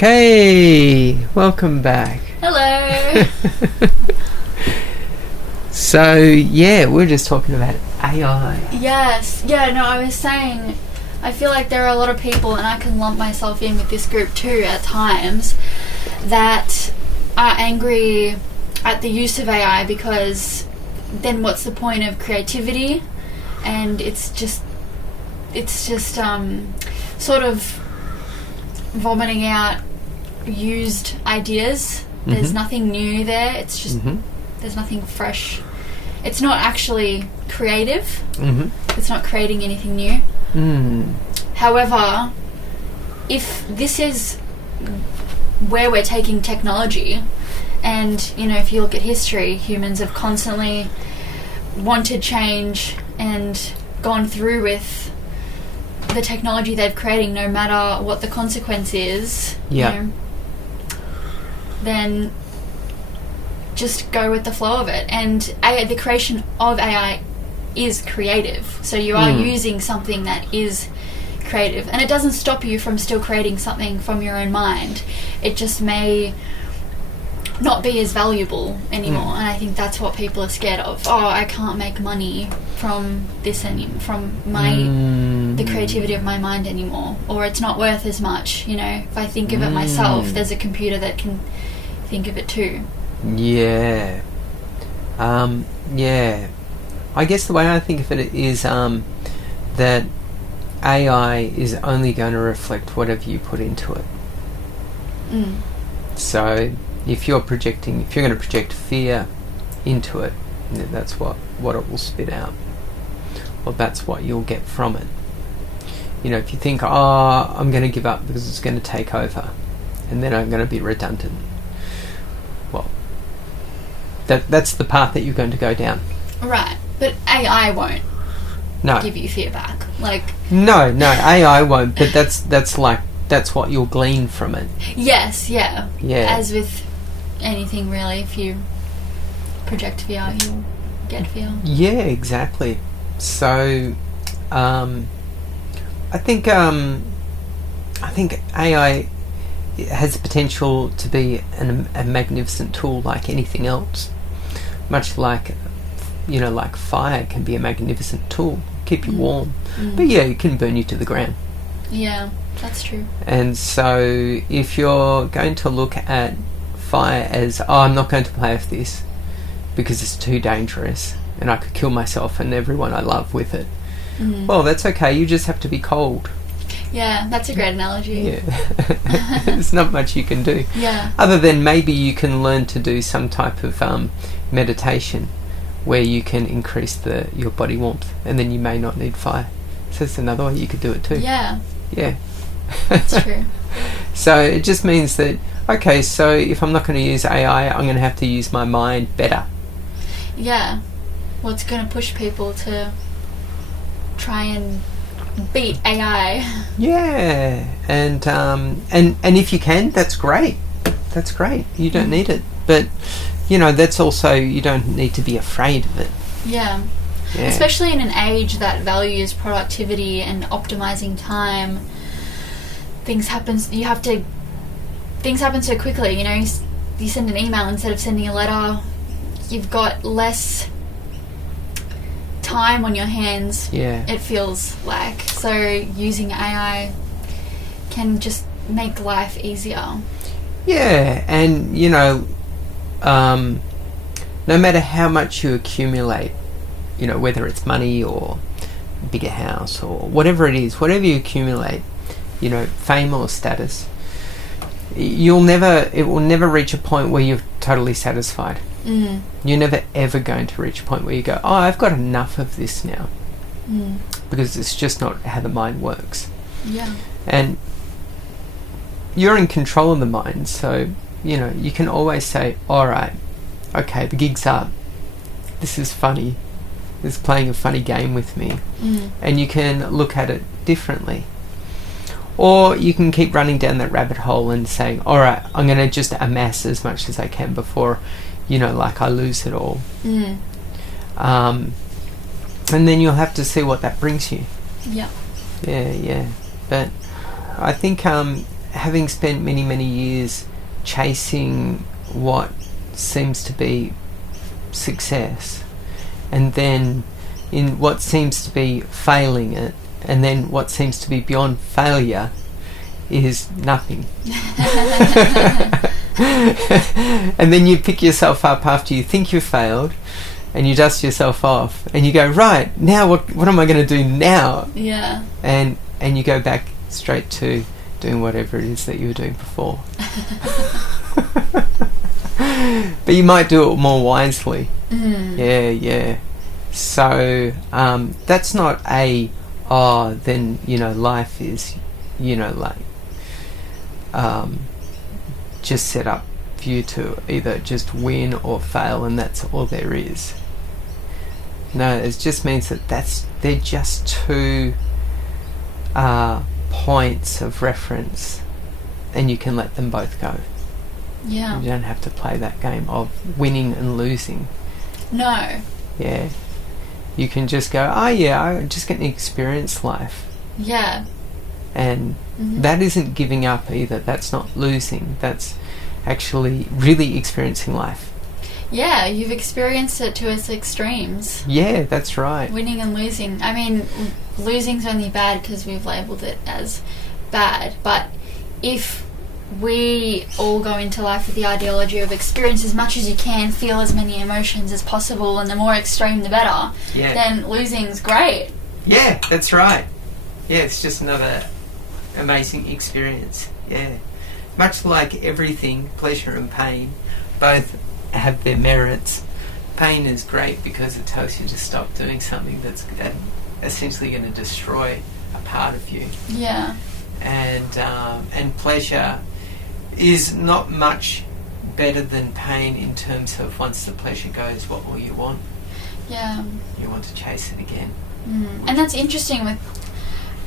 Okay, welcome back. Hello. So, yeah, we're just talking about AI. Yes. Yeah, no, I was saying, I feel like there are a lot of people, and I can lump myself in with this group too at times, that are angry at the use of AI because then what's the point of creativity? And it's just sort of vomiting out used ideas. There's nothing new there. It's just there's nothing fresh. It's not actually creative. It's not creating anything new. However, if this is where we're taking technology, and if you look at history, humans have constantly wanted change and gone through with the technology they're creating, no matter what the consequence is. Then just go with the flow of it. And the creation of AI is creative. So you are using something that is creative. And it doesn't stop you from still creating something from your own mind. It just may not be as valuable anymore. And I think that's what people are scared of. Oh, I can't make money from this from the creativity of my mind anymore. Or it's not worth as much. If I think of it myself, there's a computer that can think of it too. Yeah. I guess the way I think of it is that AI is only going to reflect whatever you put into it. So if you're going to project fear into it, then that's what it will spit out. Or that's what you'll get from it. If you think, I'm going to give up because it's going to take over, and then I'm going to be redundant. Well, that's the path that you're going to go down. Right, but AI won't give you fear back. No, AI won't. But that's what you'll glean from it. Yes, yeah. As with anything really, if you project fear, you'll get fear. Yeah, exactly. So, I think AI has the potential to be a magnificent tool like anything else. Much like, like fire can be a magnificent tool, keep you warm. But it can burn you to the ground. Yeah, that's true. And so if you're going to look at fire as, I'm not going to play with this because it's too dangerous and I could kill myself and everyone I love with it. Well, that's okay. You just have to be cold. Yeah, that's a great analogy. Yeah. There's not much you can do. Yeah. Other than maybe you can learn to do some type of meditation where you can increase your body warmth, and then you may not need fire. So that's another way you could do it too. Yeah. Yeah. That's true. So it just means that, okay, so if I'm not going to use AI, I'm going to have to use my mind better. Yeah. Well, it's going to push people to try and beat AI. Yeah. And if you can, that's great. That's great. You don't need it. But, that's also, you don't need to be afraid of it. Yeah. Especially in an age that values productivity and optimizing time. Things happen so quickly. You send an email instead of sending a letter. You've got less time on your hands. It feels like. So using AI can just make life easier. Yeah, and no matter how much you accumulate, whether it's money or a bigger house or whatever it is, whatever you accumulate, fame or status, it will never reach a point where you're totally satisfied. You're never ever going to reach a point where you go, I've got enough of this now. Because it's just not how the mind works. Yeah. And you're in control of the mind, so you can always say, alright, okay, the gig's up, this is funny, this is playing a funny game with me. And you can look at it differently. Or you can keep running down that rabbit hole and saying, alright, I'm going to just amass as much as I can before I lose it all. And then you'll have to see what that brings you. Yeah. Yeah. But I think having spent many, many years chasing what seems to be success, and then in what seems to be failing it, and then what seems to be beyond failure is nothing. And then you pick yourself up after you think you failed, and you dust yourself off, and you go, right, now what am I going to do now? Yeah. And you go back straight to doing whatever it is that you were doing before. But you might do it more wisely. Yeah. So that's not then, life is, just set up for you to either just win or fail, and that's all there is. No, it just means that they're just two points of reference, and you can let them both go. Yeah. You don't have to play that game of winning and losing. No. Yeah. You can just go, I'm just going to experience life. Yeah. And that isn't giving up either. That's not losing. That's actually really experiencing life. Yeah, you've experienced it to its extremes. Yeah, that's right. Winning and losing. I mean, losing's only bad because we've labelled it as bad. But if we all go into life with the ideology of experience as much as you can, feel as many emotions as possible, and the more extreme the better, then losing's great. Yeah, that's right. Yeah, it's just another amazing experience. Yeah. Much like everything, pleasure and pain both have their merits. Pain is great because it tells you to stop doing something that's essentially going to destroy a part of you. Yeah. And pleasure is not much better than pain in terms of once the pleasure goes, what will you want? Yeah. You want to chase it again. And that's interesting with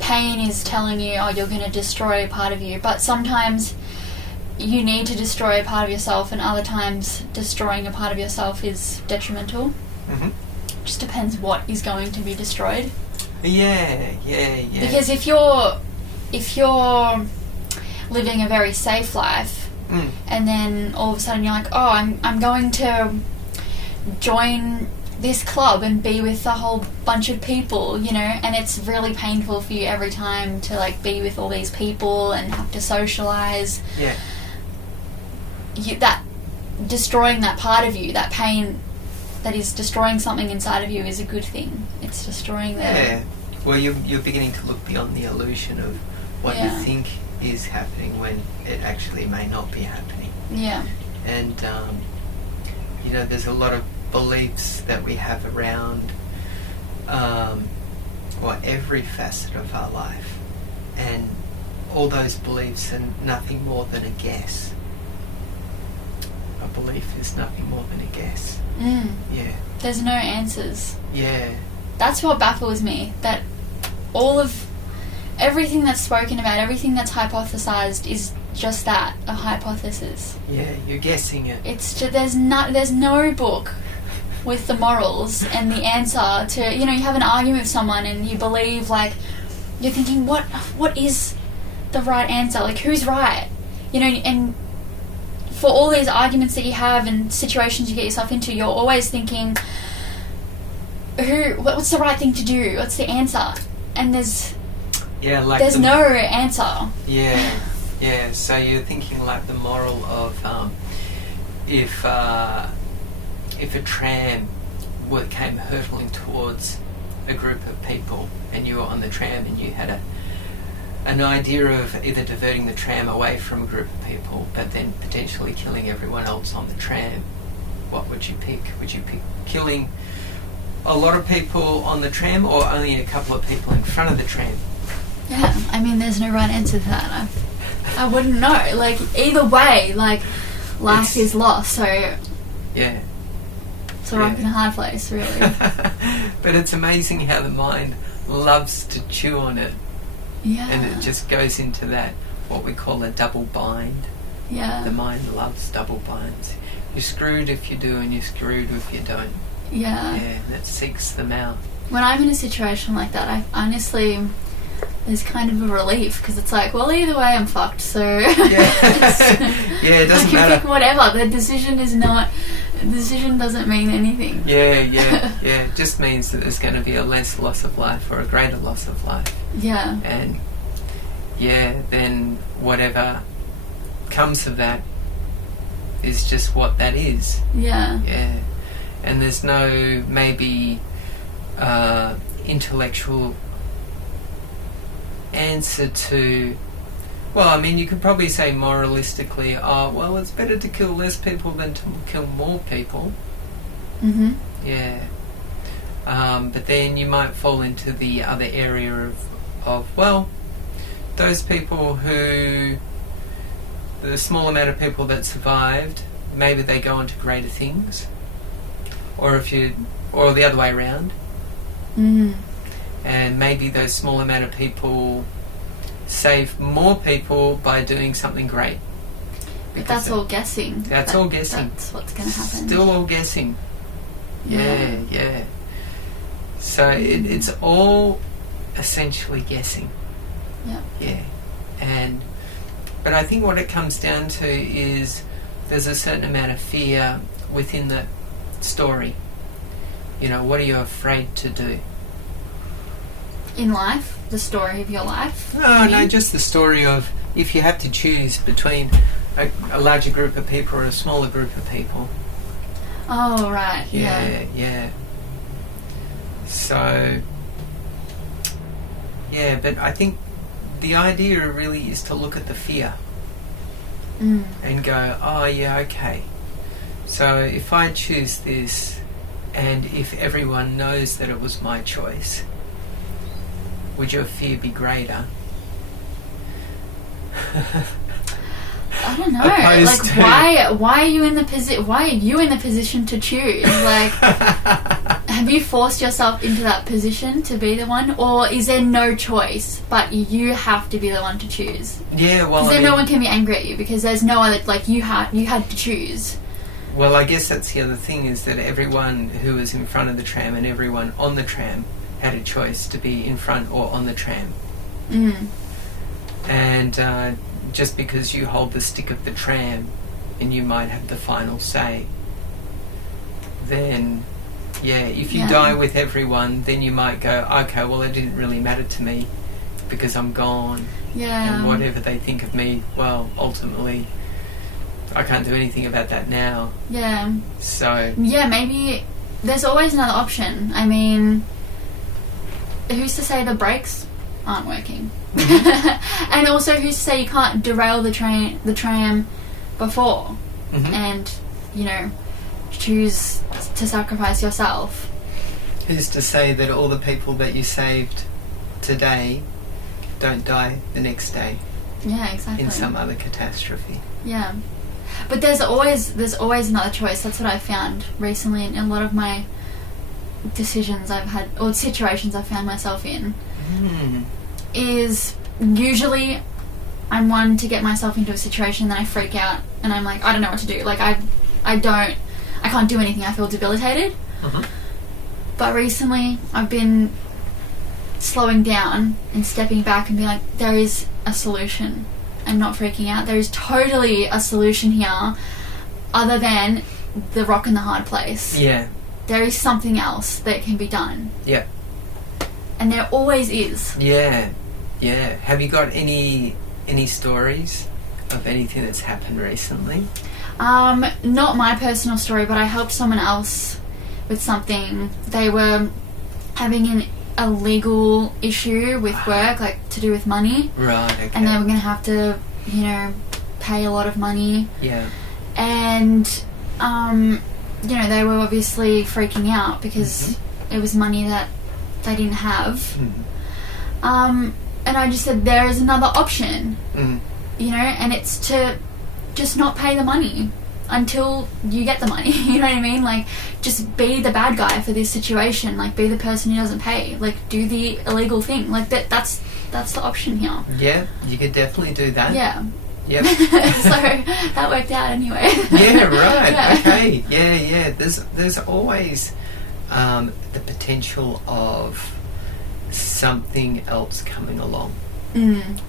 pain is telling you, you're going to destroy a part of you. But sometimes you need to destroy a part of yourself, and other times destroying a part of yourself is detrimental. Just depends what is going to be destroyed. Yeah. Because if you're living a very safe life, and then all of a sudden you're like, I'm going to join this club and be with a whole bunch of people, and it's really painful for you every time to be with all these people and have to socialize. Yeah. That destroying that part of you, that pain that is destroying something inside of you, is a good thing. It's destroying the... Yeah. Well, you're beginning to look beyond the illusion of what you think is happening when it actually may not be happening. Yeah. And, there's a lot of beliefs that we have around every facet of our life. And all those beliefs are nothing more than a guess. A belief is nothing more than a guess. Yeah. There's no answers. Yeah. That's what baffles me, that all of everything that's spoken about, everything that's hypothesized is just that, a hypothesis. Yeah, you're guessing it. It's just, there's no book with the morals and the answer to, you have an argument with someone and you believe, you're thinking, what is the right answer? Who's right? And for all these arguments that you have and situations you get yourself into, you're always thinking, what's the right thing to do? What's the answer? And there's no answer. Yeah. So you're thinking the moral of if a tram came hurtling towards a group of people, and you were on the tram, and you had an idea of either diverting the tram away from a group of people, but then potentially killing everyone else on the tram, what would you pick? Would you pick killing a lot of people on the tram, or only a couple of people in front of the tram? Yeah, I mean, there's no right answer to that. I wouldn't know. Either way, life is lost, so... Yeah. It's a rock and a hard place, really. But it's amazing how the mind loves to chew on it. Yeah. And it just goes into that, what we call a double bind. Yeah. The mind loves double binds. You're screwed if you do, and you're screwed if you don't. Yeah. Yeah, and it seeks them out. When I'm in a situation like that, I honestly... there's kind of a relief, because it's like, well, either way I'm fucked, so Yeah, it doesn't I can matter. pick whatever. The decision doesn't mean anything. Yeah. It just means that there's going to be a less loss of life or a greater loss of life. Yeah. And then whatever comes of that is just what that is. Yeah. Yeah. And there's no maybe intellectual answer to, well, I mean, you could probably say moralistically, well, it's better to kill less people than to kill more people. Mhm. Yeah. But then you might fall into the other area of well, those people who, the small amount of people that survived, maybe they go on to greater things. Or the other way around. Mhm. And maybe those small amount of people save more people by doing something great. But that's all guessing. That's all guessing. That's what's going to happen. Still all guessing. Yeah. So it's all essentially guessing. Yeah. But I think what it comes down to is there's a certain amount of fear within the story. You know, what are you afraid to do? In life, the story of your life. No, just the story of if you have to choose between a larger group of people or a smaller group of people. Oh, right. Yeah. So, yeah, but I think the idea really is to look at the fear and go, oh, yeah, okay. So if I choose this, and if everyone knows that it was my choice, would your fear be greater? I don't know. Like, why are you in the position to choose? Like, have you forced yourself into that position to be the one, or is there no choice but you have to be the one to choose? Yeah, well, because then no one can be angry at you because there's no other, like, you had to choose. Well, I guess that's the other thing, is that everyone who was in front of the tram and everyone on the tram had a choice to be in front or on the tram. And just because you hold the stick of the tram and you might have the final say, then, if you die with everyone, then you might go, okay, well, it didn't really matter to me because I'm gone. Yeah. And whatever they think of me, well, ultimately, I can't do anything about that now. Yeah. So... yeah, maybe there's always another option. I mean, who's to say the brakes aren't working? And also, who's to say you can't derail the tram before and, choose to sacrifice yourself? Who's to say that all the people that you saved today don't die the next day? Yeah, exactly. In some other catastrophe. Yeah. But there's always another choice. That's what I found recently in a lot of my decisions I've had, or situations I've found myself in, is usually I'm one to get myself into a situation, then I freak out and I'm like, I don't know what to do. Like, I can't do anything. I feel debilitated. But recently I've been slowing down and stepping back and being like, there is a solution. And not freaking out. There is totally a solution here other than the rock and the hard place. Yeah. There is something else that can be done. Yeah. And there always is. Yeah. Have you got any stories of anything that's happened recently? Not my personal story, but I helped someone else with something. They were having a legal issue with work, like to do with money. Right, okay. And they were going to have to, pay a lot of money. Yeah. And, they were obviously freaking out because it was money that they didn't have. And I just said, there is another option, and it's to just not pay the money until you get the money. You know what I mean? Like, just be the bad guy for this situation. Like, be the person who doesn't pay. Like, do the illegal thing. Like, that's the option here. Yeah, you could definitely do that. Yeah. Yep. So that worked out anyway. Yeah, right. Yeah. Okay. Yeah. There's always the potential of something else coming along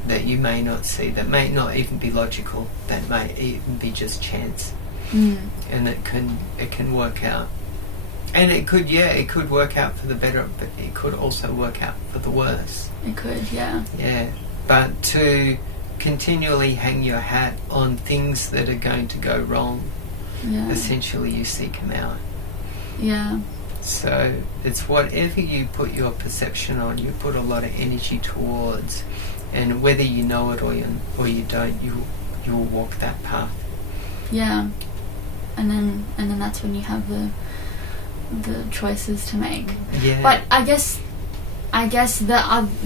that you may not see, that may not even be logical, that may even be just chance. And it can work out. And it could work out for the better, but it could also work out for the worse. It could, yeah. Yeah. But to continually hang your hat on things that are going to go wrong, essentially you seek them out. Yeah. So it's whatever you put your perception on, you put a lot of energy towards, and whether you know it or you don't, you will walk that path. Yeah. And then that's when you have the choices to make. Yeah. But I guess the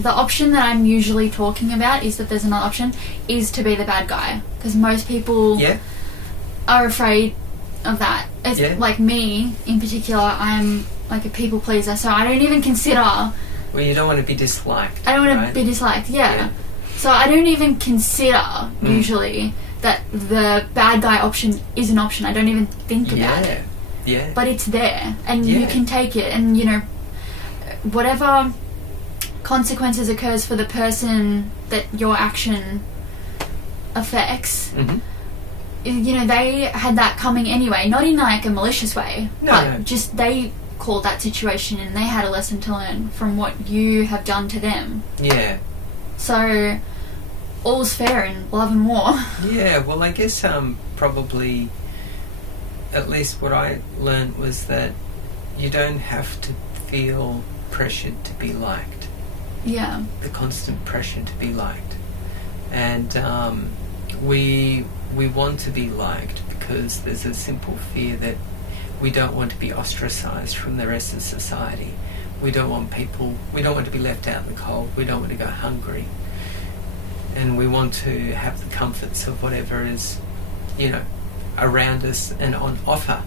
option that I'm usually talking about is that there's another option, is to be the bad guy, because most people are afraid of that. It's like me in particular. I'm like a people pleaser, so I don't even consider. Well, you don't want to be disliked. I don't want to be disliked. Yeah. So I don't even consider usually that the bad guy option is an option. I don't even think about it. Yeah. But it's there, and you can take it, and whatever consequences occurs for the person that your action affects. They had that coming anyway, not in like a malicious way, but just they called that situation and they had a lesson to learn from what you have done to them. Yeah. So all's fair in love and war. Yeah, well, I guess probably, at least what I learned was that you don't have to feel pressured to be liked. Yeah. The constant pressure to be liked. And we want to be liked because there's a simple fear that we don't want to be ostracized from the rest of society. We don't want to be left out in the cold. We don't want to go hungry. And we want to have the comforts of whatever is, around us and on offer.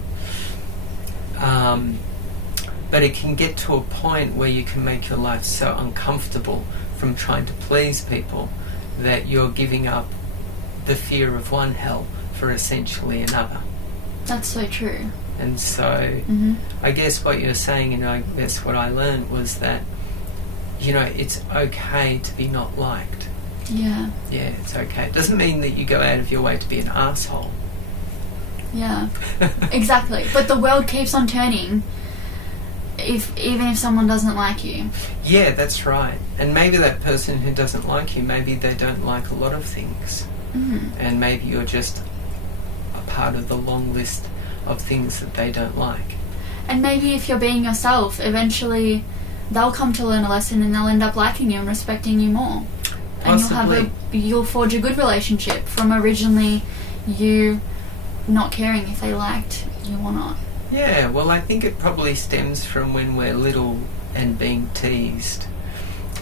But it can get to a point where you can make your life so uncomfortable from trying to please people that you're giving up the fear of one hell for essentially another. That's so true. And so I guess what you're saying, and I guess what I learned was that, it's okay to be not liked. Yeah. Yeah, it's okay. It doesn't mean that you go out of your way to be an asshole. Yeah, exactly. But the world keeps on turning even if someone doesn't like you. Yeah, that's right. And maybe that person who doesn't like you, maybe they don't like a lot of things. And maybe you're just a part of the long list of things that they don't like. And maybe if you're being yourself, eventually they'll come to learn a lesson and they'll end up liking you and respecting you more. Possibly. And you'll forge a good relationship from originally you not caring if they liked you or not. Yeah, well, I think it probably stems from when we're little and being teased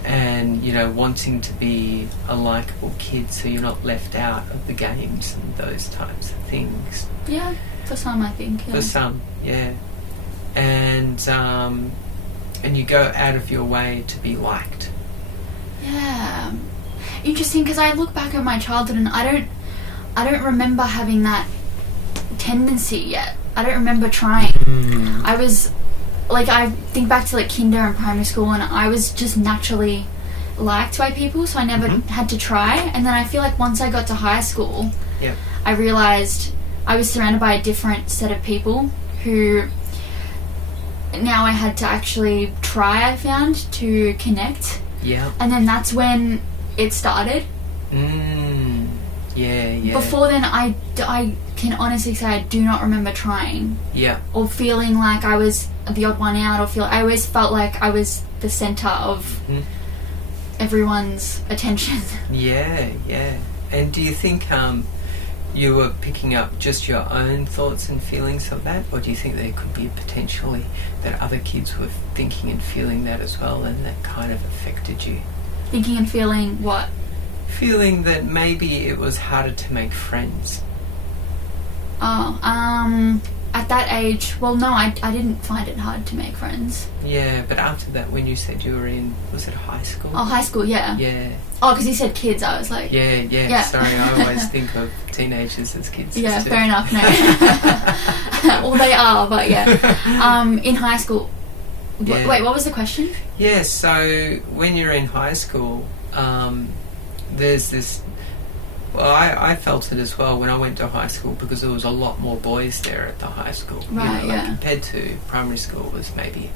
and, wanting to be a likeable kid so you're not left out of the games and those types of things. Yeah, for some, I think. Yeah. For some, yeah. And you go out of your way to be liked. Yeah. Interesting, because I look back at my childhood and I don't remember having that tendency yet. I don't remember trying. I was I think back to kinder and primary school, and I was just naturally liked by people, so I never had to try. And then I feel like once I got to high school, I realized I was surrounded by a different set of people who now I had to actually try, I found, to connect. Yeah. And then that's when it started. Yeah. Before then, I can honestly say I do not remember trying. Yeah. Or feeling like I was the odd one out, I always felt like I was the centre of everyone's attention. Yeah. And do you think you were picking up just your own thoughts and feelings of that, or do you think there could be potentially that other kids were thinking and feeling that as well, and that kind of affected you? Thinking and feeling what? Feeling that maybe it was harder to make friends. At that age, well, no, I didn't find it hard to make friends. Yeah, but after that, when you said you were in, was it high school? Oh, high school, yeah. Yeah. Oh, because you said kids, I was like... Yeah. Sorry, I always think of teenagers as kids. Yeah, fair enough, no. Well, they are, but yeah. In high school... Wait, what was the question? Yeah, so when you're in high school, there's this... Well, I felt it as well when I went to high school, because there was a lot more boys there at the high school. Right, like compared to primary school, it was maybe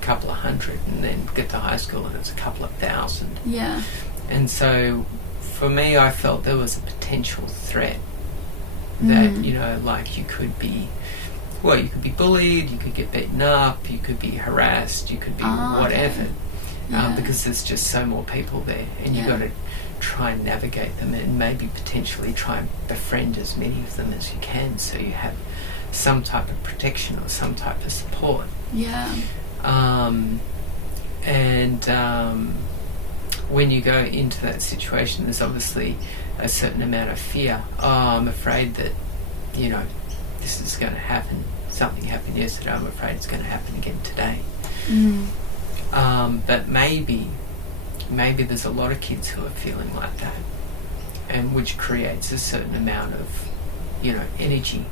a couple of hundred, and then get to high school and it's a couple of thousand. Yeah. And so for me, I felt there was a potential threat that, you know, like you could be bullied, you could get beaten up, you could be harassed, you could be whatever. Okay. Yeah. Because there's just so more people there, and you've got to try and navigate them, and maybe potentially try and befriend as many of them as you can, so you have some type of protection or some type of support. Yeah. When you go into that situation, there's obviously a certain amount of fear. I'm afraid that, you know, this is going to happen. Something happened yesterday, I'm afraid it's going to happen again today. But maybe there's a lot of kids who are feeling like that, and which creates a certain amount of, you know, energy.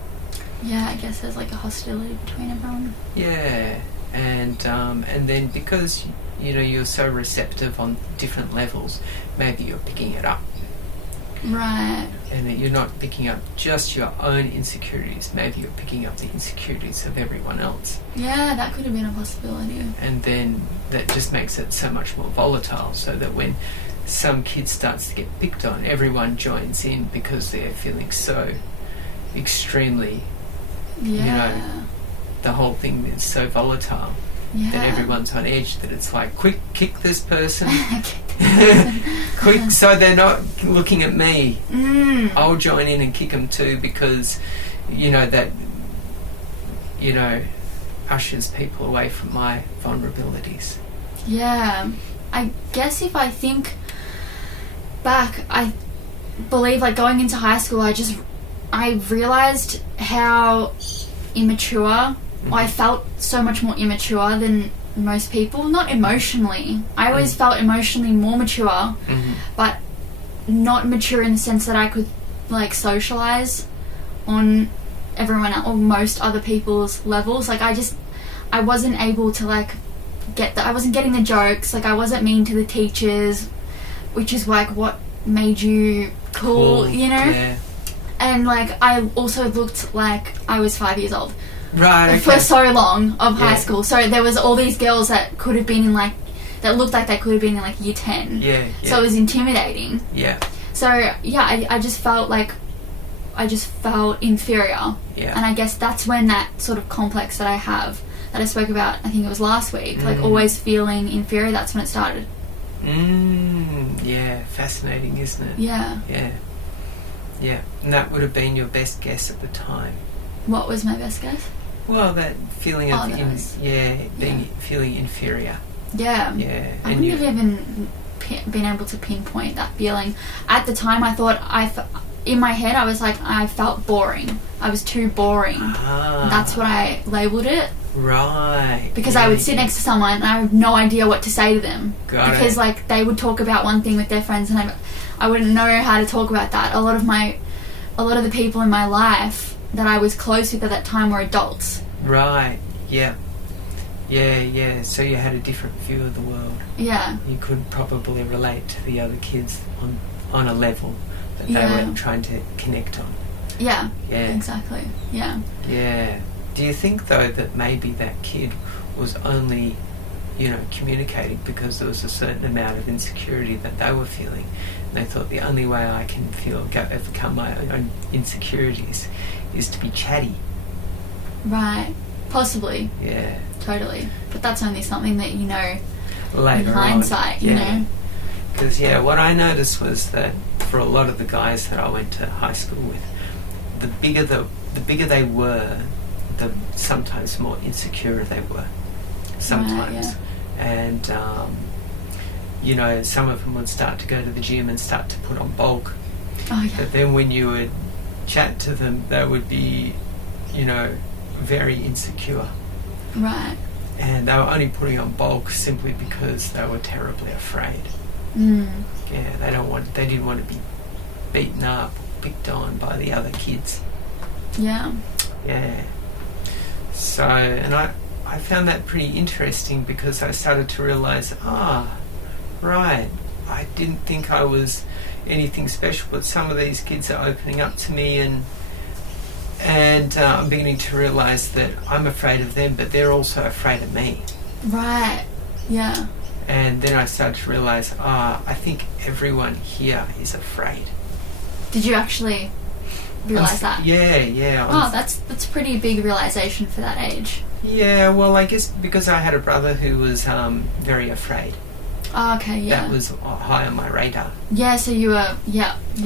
Yeah, I guess there's like a hostility between everyone. Yeah, and then because, you know, you're so receptive on different levels, maybe you're picking it up. Right. And you're not picking up just your own insecurities, maybe you're picking up the insecurities of everyone else. Yeah, that could have been a possibility. And then that just makes it so much more volatile, so that when some kid starts to get picked on, everyone joins in because they're feeling so extremely, you know, the whole thing is so volatile that everyone's on edge, that it's like, quick, kick this person. Quick, so they're not looking at me. I'll join in and kick them too, because, you know, that, you know, ushers people away from my vulnerabilities. Yeah. I guess if I think back, I believe, like, going into high school, I realised how immature, I felt so much more immature than most people. Not emotionally. I always felt emotionally more mature, but not mature in the sense that I could, like, socialise on everyone or most other people's levels. Like, I wasn't able to, like, I wasn't getting the jokes. Like, I wasn't mean to the teachers, which is, like, what made you cool, you know? Yeah. And, like, I also looked like I was 5 years old. Right, okay. For so long of high school. So there was all these girls that could have been in, like, that looked like they could have been in, like, year 10. Yeah. So it was intimidating. Yeah. So, yeah, I just felt like, I just felt inferior. Yeah. And I guess that's when that sort of complex that I have, that I spoke about, I think it was last week, like, always feeling inferior, that's when it started. Yeah, fascinating, isn't it? Yeah. Yeah. Yeah. And that would have been your best guess at the time. What was my best guess? Well, that feeling of feeling inferior. Yeah. Yeah. I wouldn't have even been able to pinpoint that feeling. At the time, I thought in my head, I was like, I felt boring. I was too boring. That's what I labelled it. Right. Because I would sit next to someone and I had no idea what to say to them. Because like, they would talk about one thing with their friends and I wouldn't know how to talk about that. A lot of the people in my life that I was close with at that time were adults. Right. Yeah. Yeah. So you had a different view of the world. Yeah. You could probably relate to the other kids on a level that they were trying to connect on. Yeah. Yeah. Exactly. Yeah. Yeah. Do you think, though, that maybe that kid was only, you know, communicating because there was a certain amount of insecurity that they were feeling, and they thought the only way I can overcome my own insecurities is to be chatty? Right. Possibly. Yeah. Totally. But that's only something that you know later in hindsight, you know? Because, what I noticed was that for a lot of the guys that I went to high school with, the bigger they were, the sometimes more insecure they were. Sometimes. Right, And, you know, some of them would start to go to the gym and start to put on bulk. Oh, yeah. But then when you would chat to them, they would be, you know, very insecure. Right. And they were only putting on bulk simply because they were terribly afraid. Yeah, they didn't want to be beaten up, picked on by the other kids. Yeah. Yeah. So, and I found that pretty interesting because I started to realise, right, I didn't think I was anything special, but some of these kids are opening up to me, and I'm beginning to realise that I'm afraid of them, but they're also afraid of me. Right. Yeah. And then I started to realise, I think everyone here is afraid. Did you actually realise that? Yeah. That's a pretty big realisation for that age. Yeah, well, I guess because I had a brother who was very afraid. Oh, okay, yeah. That was high on my radar. Yeah, so you were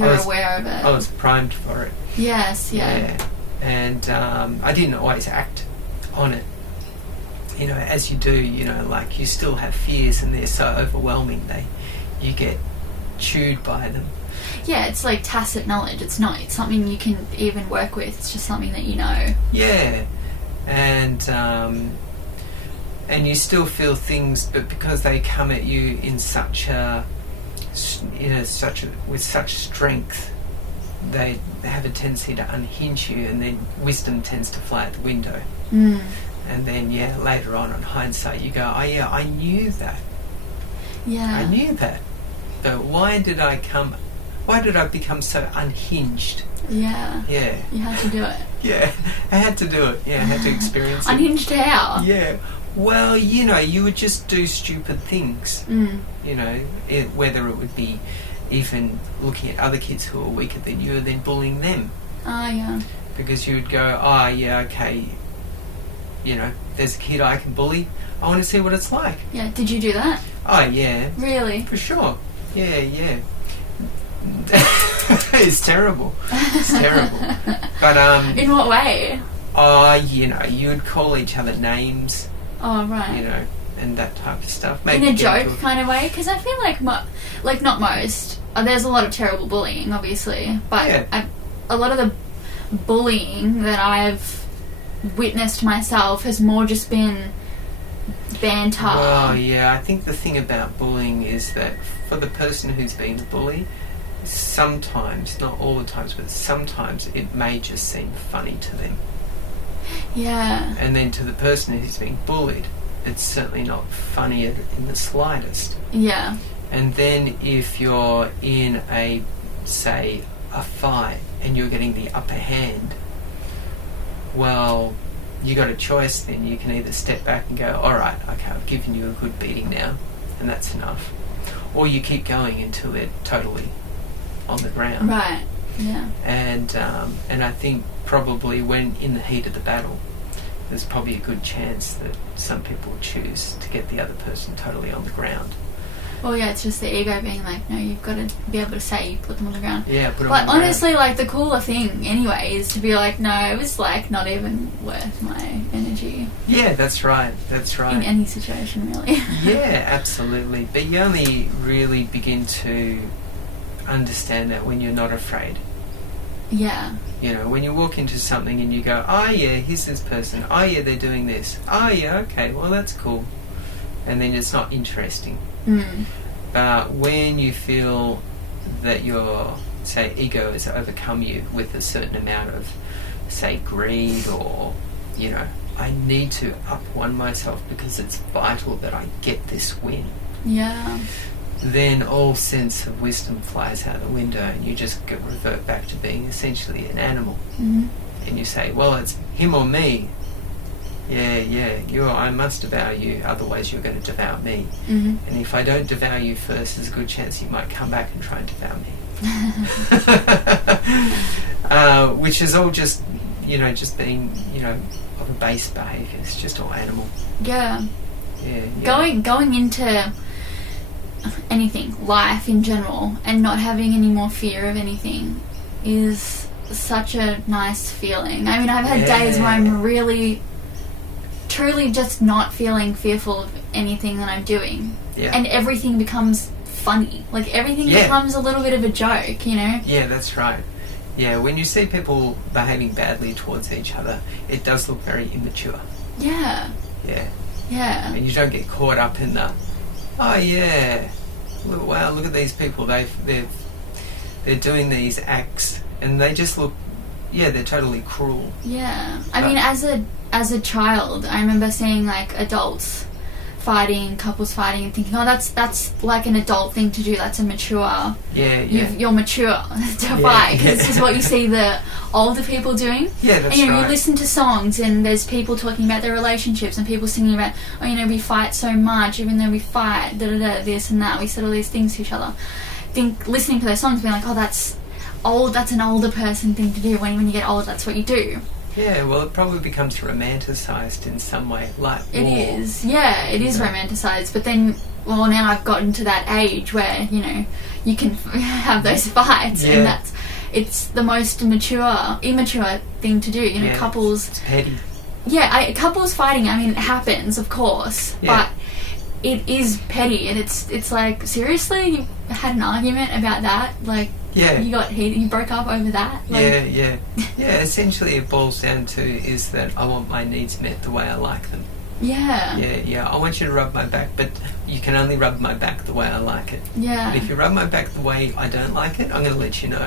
aware of it. I was primed for it. Yes, yeah. And I didn't always act on it. You know, as you do, you know, like you still have fears and they're so overwhelming, you get chewed by them. Yeah, it's like tacit knowledge. It's something you can even work with. It's just something that you know. Yeah. And you still feel things, but because they come at you in with such strength, they have a tendency to unhinge you, and then wisdom tends to fly out the window. And then later on in hindsight you go, oh yeah, I knew that. Yeah. I knew that. But why did I become so unhinged? Yeah. Yeah. You had to do it. Yeah, I had to do it. Yeah, I had to experience it. Unhinged how? Yeah. Well, you know, you would just do stupid things. You know, whether it would be even looking at other kids who are weaker than you and then bullying them. Oh, yeah. Because you would go, oh, yeah, okay, you know, there's a kid I can bully. I want to see what it's like. Yeah, did you do that? Oh, yeah. Really? For sure. Yeah. It's terrible. It's terrible. But in what way? You know, you would call each other names. Oh, right. You know, and that type of stuff. Maybe in a joke kind of way? Because I feel like not most. There's a lot of terrible bullying, obviously, but a lot of the bullying that I've witnessed myself has more just been banter. Well, yeah, I think the thing about bullying is that for the person who's been the bully, sometimes, not all the times, but sometimes it may just seem funny to them. Yeah. And then to the person who's being bullied, it's certainly not funny in the slightest. Yeah. And then if you're in a fight and you're getting the upper hand, well, you got a choice then. You can either step back and go, all right, okay, I've given you a good beating now, and that's enough. Or you keep going until they're totally on the ground. Right, yeah. And I think probably when in the heat of the battle, there's probably a good chance that some people choose to get the other person totally on the ground. Well, yeah, it's just the ego being like, no, you've got to be able to say you put them on the ground. Yeah, put them on the ground. Honestly, like, the cooler thing, anyway, is to be like, no, it was, like, not even worth my energy. Yeah, that's right. In any situation, really. Yeah, absolutely. But you only really begin to understand that when you're not afraid. Yeah. You know, when you walk into something and you go, oh, yeah, here's this person. Oh, yeah, they're doing this. Oh, yeah, okay, well, that's cool. And then it's not interesting. But when you feel that your, say, ego has overcome you with a certain amount of, say, greed or, you know, I need to up-one myself because it's vital that I get this win. Yeah. Then all sense of wisdom flies out the window and you just revert back to being essentially an animal. And you say, well, it's him or me. Yeah, I must devour you, otherwise you're going to devour me. And if I don't devour you first, there's a good chance you might come back and try and devour me. Which is all just, you know, just being, you know, of a base behaviour. It's just all animal. Yeah. Yeah. Going into anything, life in general, and not having any more fear of anything is such a nice feeling. I mean, I've had days where I'm really truly just not feeling fearful of anything that I'm doing. Yeah. And everything becomes funny. Like, everything becomes a little bit of a joke, you know? Yeah, that's right. Yeah, when you see people behaving badly towards each other, it does look very immature. Yeah. Yeah. Yeah. And you don't get caught up in the, oh yeah, wow, look at these people, they're doing these acts, and they just look, yeah, they're totally cruel. Yeah. I mean, as a as a child, I remember seeing like adults fighting, couples fighting, and thinking, oh, that's like an adult thing to do. That's a mature. You're mature to fight, because this is what you see the older people doing. Yeah, that's and, right. You listen to songs, and there's people talking about their relationships, and people singing about, oh, we fight so much, even though we fight, this and that. We said all these things to each other. Listening to those songs, being like, oh, that's old. That's an older person thing to do. When you get old, that's what you do. Yeah, well, it probably becomes romanticised in some way, like it war. is. Yeah, it is romanticised. But then, well, now I've gotten to that age where you can have those fights, and it's the most immature thing to do. Couples. It's petty. Yeah, couples fighting. I mean, it happens, of course, but it is petty, and it's like, seriously, you had an argument about that, like. Yeah. You got heated, you broke up over that? Like, yeah. Essentially it boils down to is that I want my needs met the way I like them. Yeah. Yeah. I want you to rub my back, but you can only rub my back the way I like it. Yeah. But if you rub my back the way I don't like it, I'm going to let you know.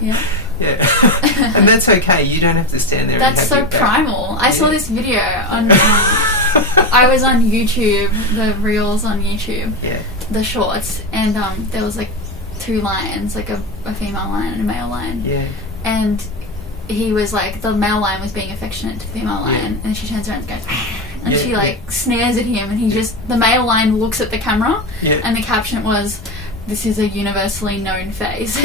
Yeah. Yeah. And that's okay. You don't have to stand there that's and have so your back. primal. I saw this video on... I was on YouTube, the reels on YouTube. Yeah. The shorts, and there was like 2 lions, like a female lion and a male lion. Yeah. And he was like, the male lion was being affectionate to the female lion, and she turns around and goes, and she like snares at him, and he the male lion looks at the camera, and the caption was, "This is a universally known face."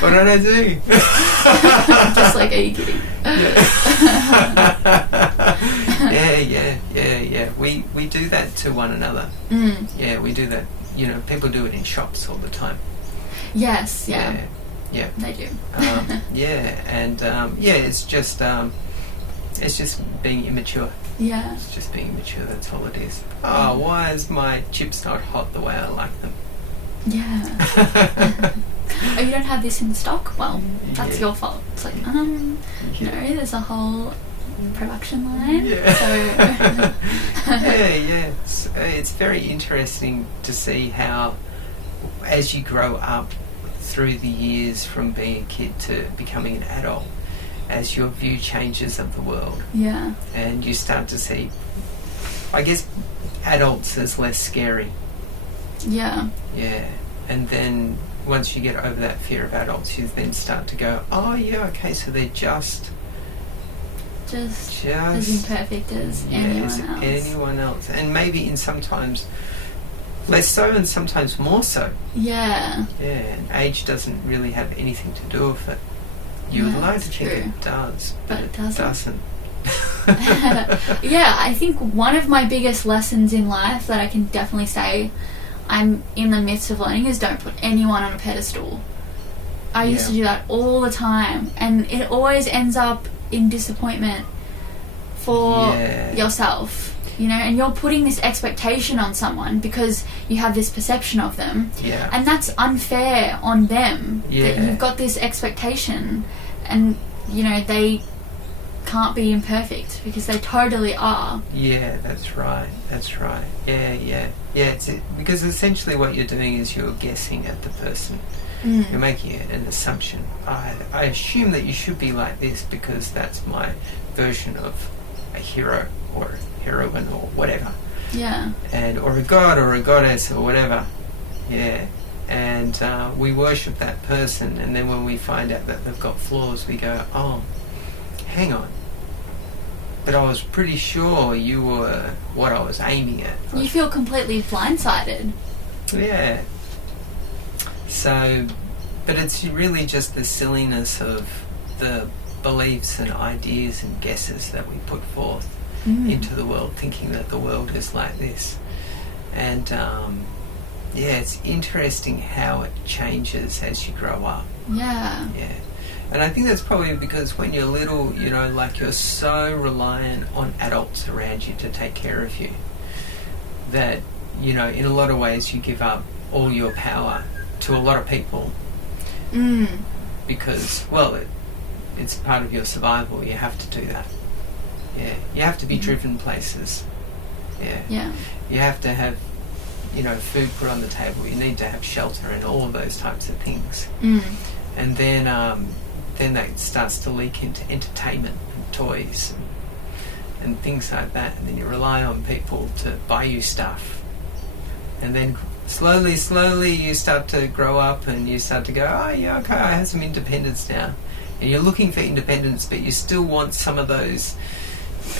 What did I do? Just like, are you kidding? Yeah. We do that to one another. Yeah, we do that. People do it in shops all the time. Yes, yeah. They do. It's just being immature. Yeah. It's just being immature, that's all it is. Oh, why is my chips not hot the way I like them? Yeah. Oh, you don't have this in stock? Well, that's your fault. It's like, no, there's a whole production line. Yeah. So, it's very interesting to see how, as you grow up through the years from being a kid to becoming an adult, as your view changes of the world. Yeah. And you start to see, I guess, adults as less scary. Yeah. Yeah. And then once you get over that fear of adults, you then start to go, oh yeah, okay, so they're just as imperfect as anyone else. And maybe in sometimes less so and sometimes more so. Yeah. Yeah, and age doesn't really have anything to do with it. You would like to think it does, but it doesn't. Yeah, I think one of my biggest lessons in life that I can definitely say I'm in the midst of learning is don't put anyone on a pedestal. I used to do that all the time, and it always ends up in disappointment for yourself, and you're putting this expectation on someone because you have this perception of them, and that's unfair on them, that you've got this expectation, and they can't be imperfect because they totally are. Yeah, that's right. Yeah, because essentially what you're doing is you're guessing at the person. You're making an assumption. I assume that you should be like this because that's my version of a hero or a heroine or whatever. Yeah. Or a god or a goddess or whatever. Yeah. And we worship that person, and then when we find out that they've got flaws, we go, oh, hang on. But I was pretty sure you were what I was aiming at. You feel completely blindsided. Yeah. So, but it's really just the silliness of the beliefs and ideas and guesses that we put forth into the world, thinking that the world is like this. And it's interesting how it changes as you grow up. Yeah. And I think that's probably because when you're little, you're so reliant on adults around you to take care of you that, in a lot of ways you give up all your power to a lot of people because, it's part of your survival. You have to do that. Yeah. You have to be driven places. Yeah. You have to have, food put on the table. You need to have shelter and all of those types of things. And then then that starts to leak into entertainment and toys and things like that, and then you rely on people to buy you stuff, and then slowly you start to grow up and you start to go, oh yeah, okay, I have some independence now, and you're looking for independence, but you still want some of those,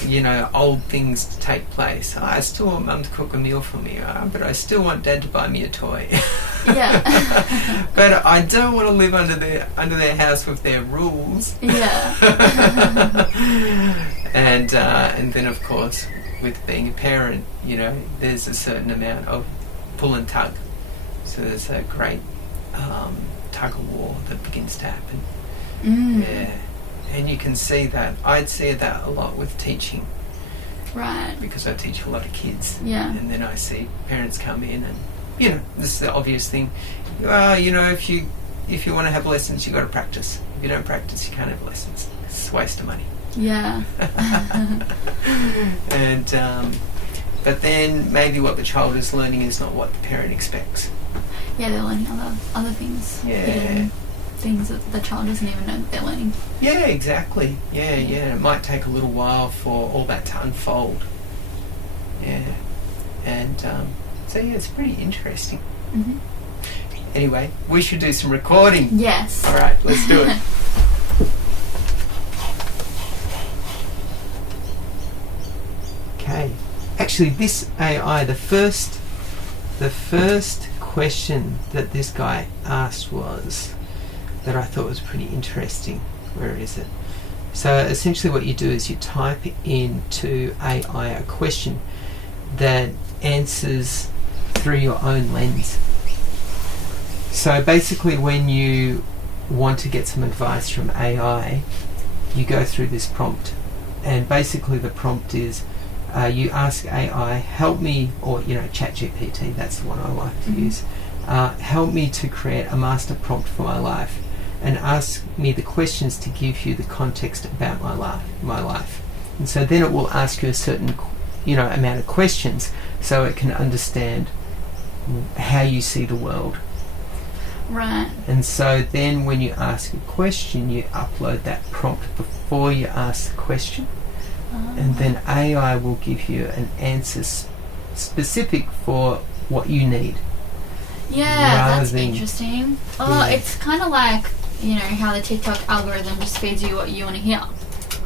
you know, old things to take place. Oh, I still want Mum to cook a meal for me, but I still want Dad to buy me a toy. Yeah. But I don't want to live under their house with their rules. Yeah. And then of course, with being a parent, you know, there's a certain amount of pull and tug. So there's a great tug of war that begins to happen. Yeah. And you can see that. I'd see that a lot with teaching. Right. Because I teach a lot of kids. Yeah. And then I see parents come in and, you know, this is the obvious thing. You know, if you want to have lessons, you've got to practice. If you don't practice, you can't have lessons. It's a waste of money. Yeah. And, but then maybe what the child is learning is not what the parent expects. Yeah, they're learning other things. Yeah. Hidden things that the child doesn't even know that they're learning. Yeah, exactly. Yeah. It might take a little while for all that to unfold. Yeah. And so yeah, it's pretty interesting. Mm-hmm. Anyway, we should do some recording. Yes. All right, let's do it. Okay. Actually, this AI, the first question that this guy asked was, that I thought was pretty interesting. Where is it? So essentially what you do is you type into AI a question that answers through your own lens. So basically when you want to get some advice from AI, you go through this prompt. And basically the prompt is you ask AI, help me, or ChatGPT, that's the one I like to use, help me to create a master prompt for my life, and ask me the questions to give you the context about my life. And so then it will ask you a certain amount of questions so it can understand how you see the world. Right. And so then when you ask a question, you upload that prompt before you ask the question. And then AI will give you an answer specific for what you need. Yeah, that's interesting. It's kind of like, how the TikTok algorithm just feeds you what you want to hear.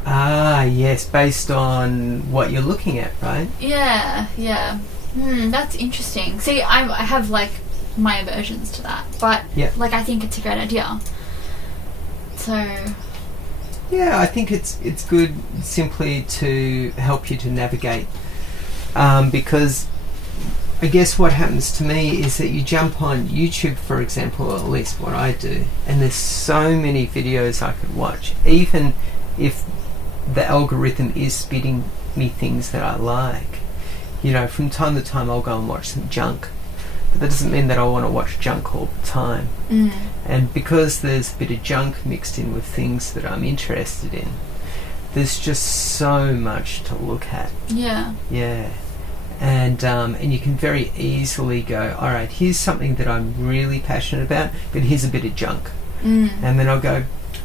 Ah, yes, based on what you're looking at, right? Yeah. That's interesting. See, I have my aversions to that, but I think it's a great idea. So yeah, I think it's good simply to help you to navigate, because I guess what happens to me is that you jump on YouTube, for example, or at least what I do, and there's so many videos I could watch, even if the algorithm is spitting me things that I like. From time to time I'll go and watch some junk, but that doesn't mean that I want to watch junk all the time. And because there's a bit of junk mixed in with things that I'm interested in, there's just so much to look at. Yeah. And you can very easily go, all right, here's something that I'm really passionate about, but here's a bit of junk. And then I'll go,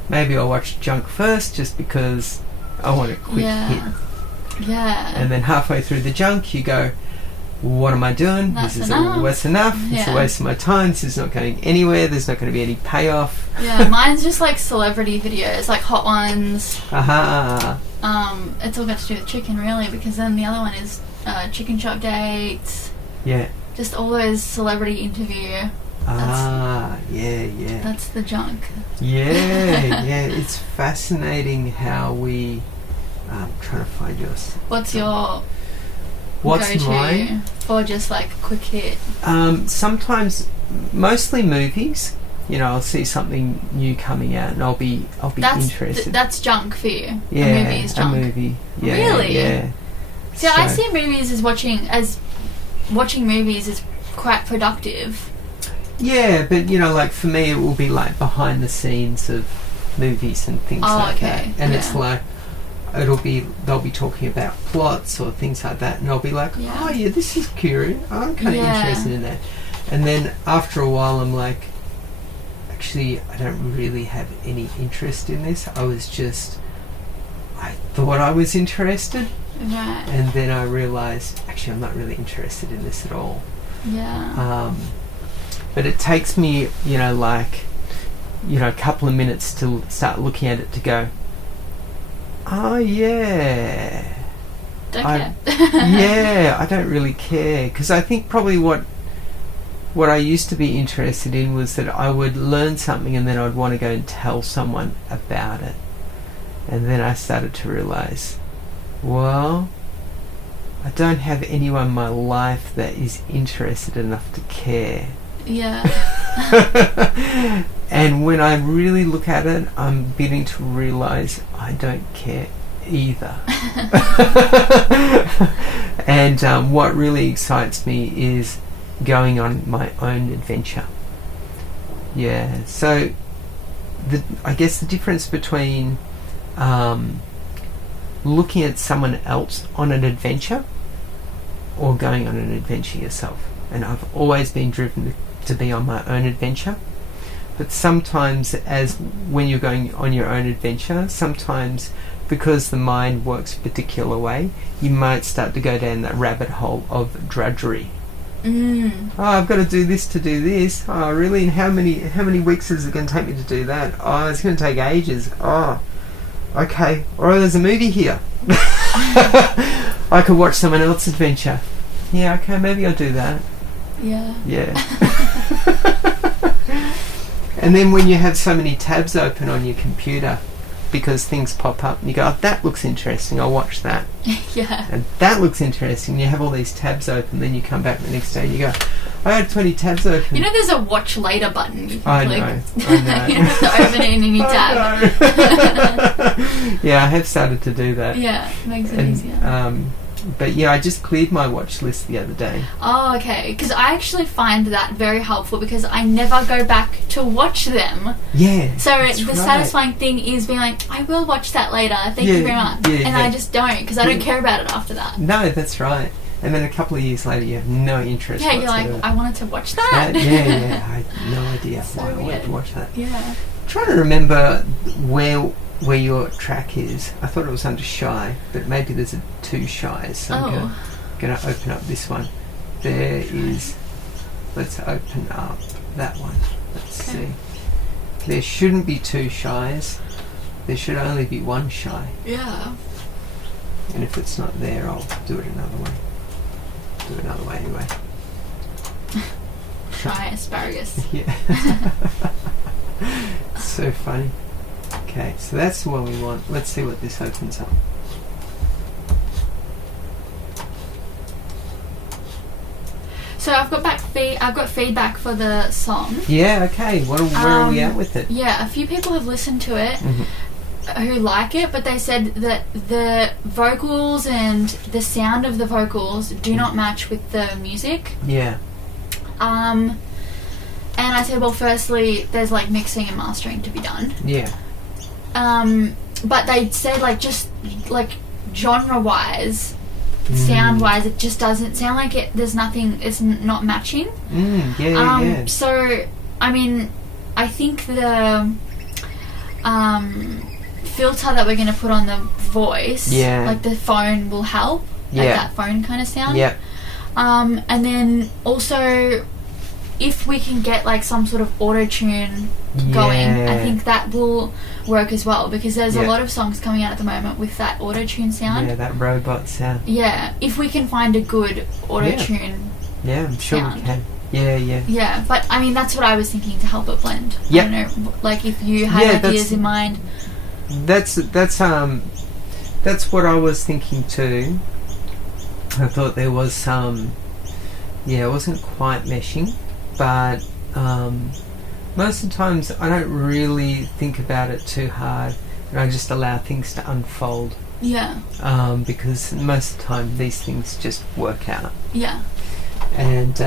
maybe I'll watch junk first just because I want a quick hit. Yeah. And then halfway through the junk, you go, what am I doing? That's this is enough. It's a waste of my time. This is not going anywhere. There's not going to be any payoff. Yeah, mine's just like celebrity videos, like Hot Ones. Aha. It's all got to do with chicken, really, because then the other one is chicken shop dates. Yeah. Just all those celebrity interview. Yeah. That's the junk. Yeah. It's fascinating how we. I'm trying to find yours. What's your What's mine? For just like a quick hit? Sometimes, mostly movies. I'll see something new coming out, and I'll be interested. That's junk for you. Yeah, a movie is junk. A movie. Yeah, really? Yeah. See, I see movies as watching movies is quite productive. Yeah, but for me, it will be like behind the scenes of movies and things like that, and it's like. They'll be talking about plots or things like that, and I'll be like, oh yeah, this is curious. I'm kind of interested in that. And then after a while, I'm like, actually, I don't really have any interest in this. I thought I was interested. Right. And then I realised, actually, I'm not really interested in this at all. Yeah. But it takes me, a couple of minutes to start looking at it to go, oh, yeah. Don't care. Yeah, I don't really care. Because I think probably what I used to be interested in was that I would learn something and then I'd want to go and tell someone about it. And then I started to realise, well, I don't have anyone in my life that is interested enough to care. Yeah. And when I really look at it, I'm beginning to realise I don't care either. And what really excites me is going on my own adventure. Yeah, so I guess the difference between looking at someone else on an adventure or going on an adventure yourself. And I've always been driven to be on my own adventure. But sometimes, as when you're going on your own adventure, sometimes because the mind works a particular way, you might start to go down that rabbit hole of drudgery. Oh, I've got to do this to do this. Oh, really? And how many weeks is it going to take me to do that? Oh, it's going to take ages. Oh, okay. Or there's a movie here. I could watch someone else's adventure. Yeah, okay, maybe I'll do that. Yeah. Yeah. And then when you have so many tabs open on your computer because things pop up and you go, oh, that looks interesting, I'll watch that. Yeah. And that looks interesting. You have all these tabs open, then you come back the next day and you go, I had 20 tabs open. You know there's a watch later button. You can I click. know. You don't have to open it in any tab. Yeah, I have started to do that. Yeah, it makes it easier. But yeah, I just cleared my watch list the other day. Oh, okay. Because I actually find that very helpful because I never go back to watch them. Yeah. So the satisfying thing is being like, I will watch that later. Thank you very much. Yeah, and I just don't because I don't care about it after that. No, that's right. And then a couple of years later, you have no interest. Yeah, whatsoever. you're like, I wanted to watch that. Yeah. I had no idea So why I wanted to watch that. Yeah. I'm trying to remember where your track is. I thought it was under shy, but maybe there's a 2 shies. So I'm going to open up this one. There is. Let's open up that one. Let's see. There shouldn't be 2 shies. There should only be 1 shy. Yeah. And if it's not there, I'll do it another way. Do it another way anyway. Shy asparagus. Yeah. So funny. Okay, so that's the one we want. Let's see what this opens up. So I've got feedback for the song. Yeah. Okay. Where are we at with it? Yeah, a few people have listened to it who like it, but they said that the vocals and the sound of the vocals do not match with the music. Yeah. And I said, well, firstly, there's like mixing and mastering to be done. Yeah. But they said just genre-wise, sound-wise, it just doesn't sound like it. There's nothing. It's not matching. Yeah. So, I mean, I think the filter that we're going to put on the voice, like the phone, will help. Like that phone kind of sound. Yeah. And then also, if we can get like some sort of auto-tune going, I think that will work as well, because there's a lot of songs coming out at the moment with that auto-tune sound. Yeah, that robot sound. Yeah, if we can find a good auto-tune I'm sure sound. we can. Yeah. But I mean, that's what I was thinking to help it blend. Yep. I don't know, like if you had ideas in mind. That's what I was thinking too. I thought there was some, it wasn't quite meshing, but most of the times I don't really think about it too hard, and I just allow things to unfold. Yeah. Because most of the time these things just work out. Yeah. And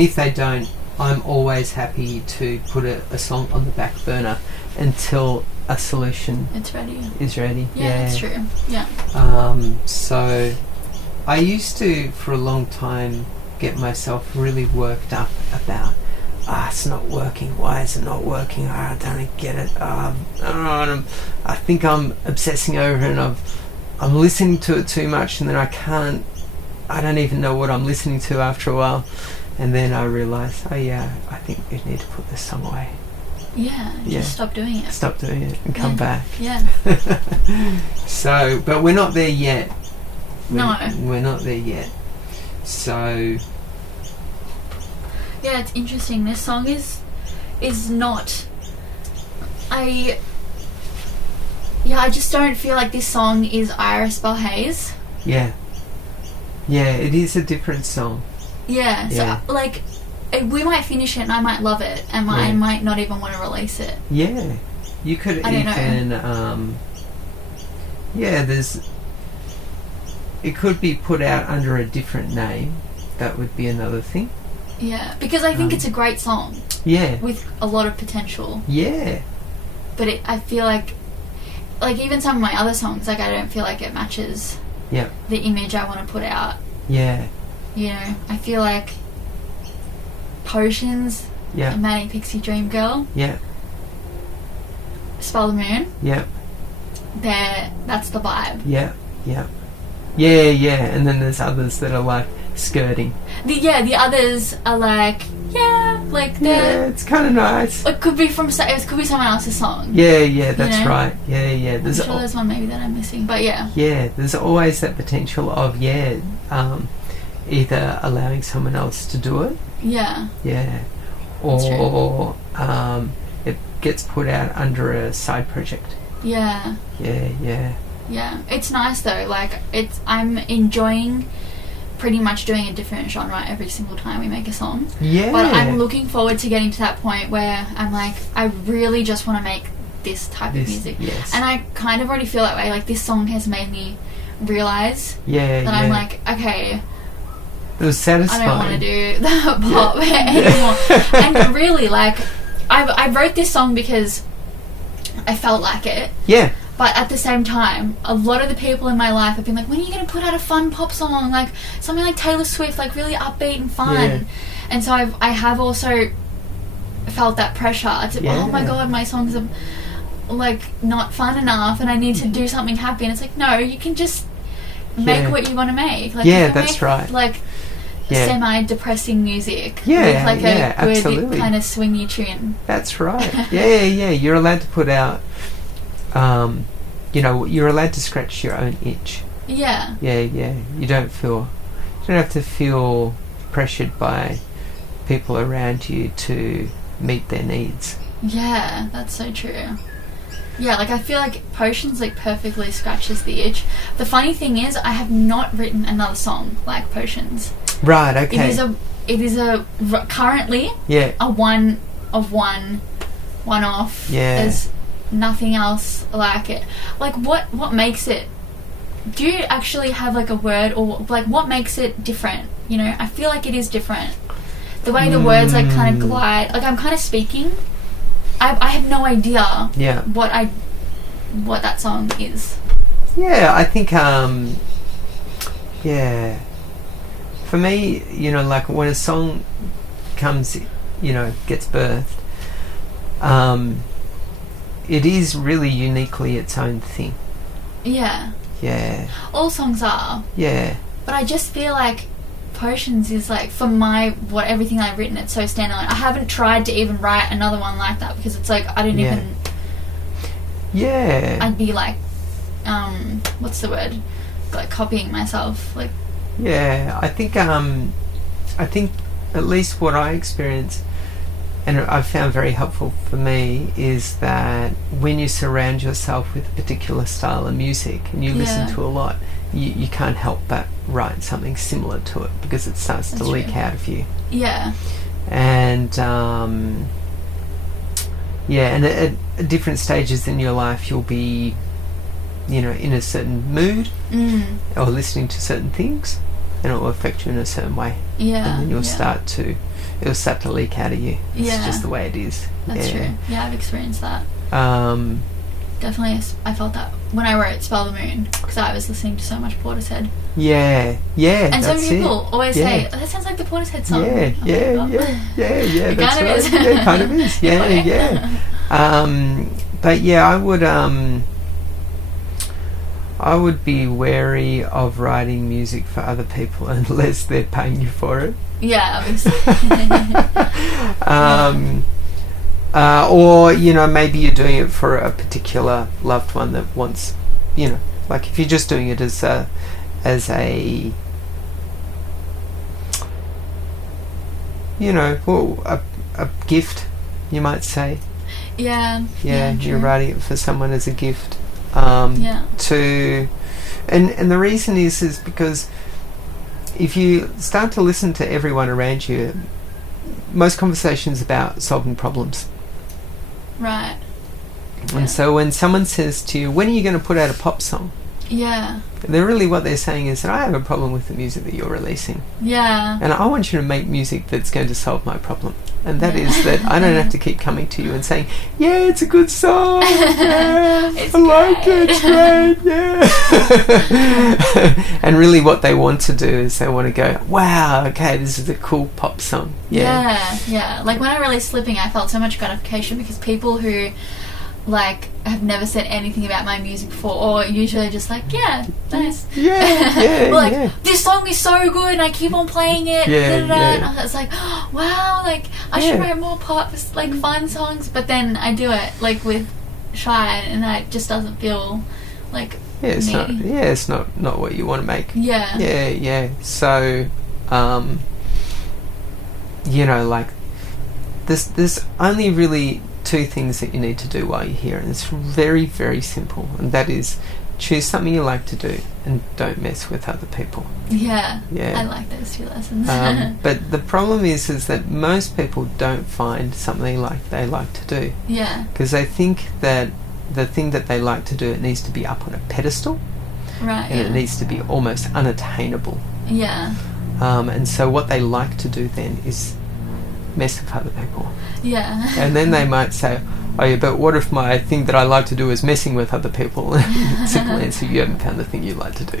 if they don't, I'm always happy to put a song on the back burner until a solution is ready. Yeah, that's true. Yeah. So I used to, for a long time, get myself really worked up about it's not working. Why is it not working? I don't get it. I think I'm obsessing over it, and I'm listening to it too much, and then I don't even know what I'm listening to after a while. And then I realise, I think you need to put this song away. Yeah, just stop doing it. Stop doing it and come back. Yeah. So, but we're not there yet. We're not there yet. So... Yeah, it's interesting. This song is not... I just don't feel like this song is Iris Balhae's. Yeah. Yeah, it is a different song. Yeah, so, like, we might finish it and I might love it, and I might not even want to release it. Yeah. You could even... it could be put out under a different name. That would be another thing. Yeah, because I think it's a great song. Yeah. With a lot of potential. Yeah. But I feel like even some of my other songs, like, I don't feel like it matches the image I want to put out. Yeah. You know, I feel like Potions, Manic Pixie Dream Girl, Spell the Moon, that's the vibe. Yeah, and then there's others that are like skirting. The others are like, it's kind of nice. It could be someone else's song. Yeah, that's right. Yeah. I'm sure there's one maybe that I'm missing, but yeah. Yeah, there's always that potential of either allowing someone else to do it. Yeah. Or it gets put out under a side project. Yeah. Yeah. It's nice though. Like, I'm enjoying pretty much doing a different genre every single time we make a song. Yeah. But I'm looking forward to getting to that point where I'm like, I really just want to make this type of music. Yes. And I kind of already feel that way. Like, this song has made me realise that I'm like, okay, it was satisfying. I don't want to do that pop anymore. And really, like, I wrote this song because I felt like it. Yeah. But at the same time, a lot of the people in my life have been like, when are you going to put out a fun pop song? Like, something like Taylor Swift, like, really upbeat and fun. Yeah. And so I have also felt that pressure to, oh my God, my songs are, like, not fun enough and I need to do something happy. And it's like, no, you can just make what you want to make. Like, that's right. Like, semi-depressing music with like a good kind of swingy tune. That's right. Yeah. You're allowed to put out, you're allowed to scratch your own itch. Yeah. You don't have to feel pressured by people around you to meet their needs. Yeah, that's so true. Yeah, like, I feel like Potions, like, perfectly scratches the itch. The funny thing is, I have not written another song like Potions. Right, okay. It is currently a one-off. Yeah. There's nothing else like it. Like, what makes it? Do you actually have, like, a word, or, like, what makes it different? You know, I feel like it is different. The way the words, like, kind of glide. Like, I'm kind of speaking. I have no idea what that song is. Yeah, I think, for me, like, when a song comes, gets birthed, it is really uniquely its own thing. Yeah. Yeah. All songs are. Yeah. But I just feel like Potions is, like, for everything I've written, it's so standalone. I haven't tried to even write another one like that because it's like, I don't even... Yeah. I'd be like, what's the word? Like, copying myself. Like... Yeah, I think at least what I experience, and I've found very helpful for me, is that when you surround yourself with a particular style of music and you listen to a lot, you can't help but write something similar to it because it starts to leak out of you. Yeah. And and at different stages in your life you'll be, in a certain mood or listening to certain things, and it will affect you in a certain way. Yeah. And then it'll start to leak out of you. It's just the way it is. That's true. Yeah, I've experienced that. definitely. I felt that when I wrote Spell the Moon, because I was listening to so much Portishead. Yeah, And some people always say, that sounds like the Portishead song. Yeah, It that's kind of right. is. Yeah, it kind of is. Yeah. But yeah, I would be wary of writing music for other people unless they're paying you for it. Yeah, obviously. Or, maybe you're doing it for a particular loved one that wants, like if you're just doing it as a gift, you might say. Yeah, you're true. writing it for someone as a gift. And the reason is because if you start to listen to everyone around you, most conversations about solving problems. Right. And so when someone says to you, when are you going to put out a pop song? Yeah. What they're saying is that I have a problem with the music that you're releasing. Yeah. And I want you to make music that's going to solve my problem. And that is that I don't have to keep coming to you and saying, yeah, it's a good song. Yeah, I like it. It's great. Yeah. And really what they want to do is they want to go, wow, okay, this is a cool pop song. Yeah. Like when I released Slipping, I felt so much gratification because people who have never said anything about my music before, or usually just nice. This song is so good and I keep on playing it. And I was like, oh, wow, I should write more pop, fun songs. But then I do it with Shy, and it just doesn't feel like it's me. It's not what you want to make. So there's only really two things that you need to do while you're here, and it's very, very simple, and that is choose something you like to do and don't mess with other people. I like those 2 lessons. But the problem is that most people don't find something they like to do, because they think that the thing that they like to do, it needs to be up on a pedestal, and it needs to be almost unattainable, and so what they like to do then is mess with other people. And then they might say, oh yeah, but what if my thing that I like to do is messing with other people? Simple answer, you haven't found the thing you like to do.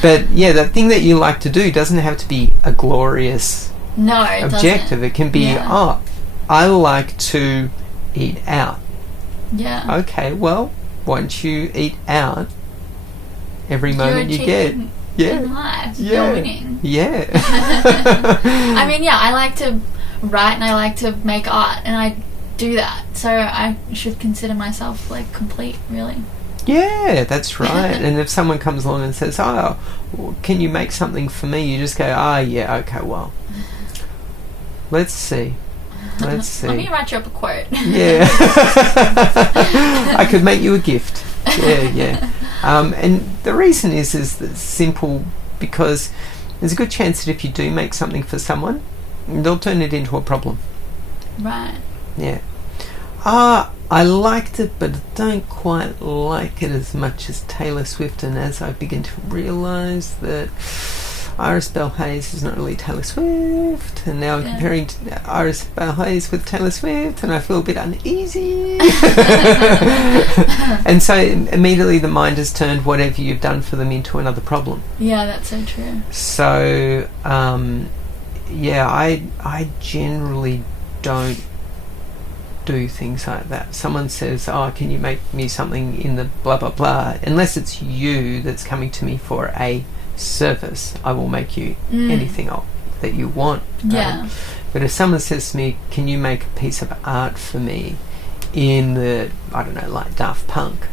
But the thing that you like to do doesn't have to be a glorious objective. It can be, I like to eat out. Okay, well, once you eat out every moment you get, in life, you're winning. I mean, I like to write and I like to make art, and I do that, so I should consider myself complete, really. That's right. And if someone comes along and says, oh, can you make something for me, you just go, okay, well, let's see. Let me write you up a quote. I could make you a gift. And the reason is that it's simple, because there's a good chance that if you do make something for someone, they'll turn it into a problem. Right. I liked it, but I don't quite like it as much as Taylor Swift, and as I begin to realise that Iris Bell Hayes is not really Taylor Swift, and now I'm comparing Iris Bell Hayes with Taylor Swift, and I feel a bit uneasy. And so immediately the mind has turned whatever you've done for them into another problem. That's so true. So I generally don't do things like that. Someone says, oh, can you make me something in the blah blah blah, unless it's you that's coming to me for a service, I will make you anything that you want. But if someone says to me, can you make a piece of art for me in the, I don't know, like Daft Punk,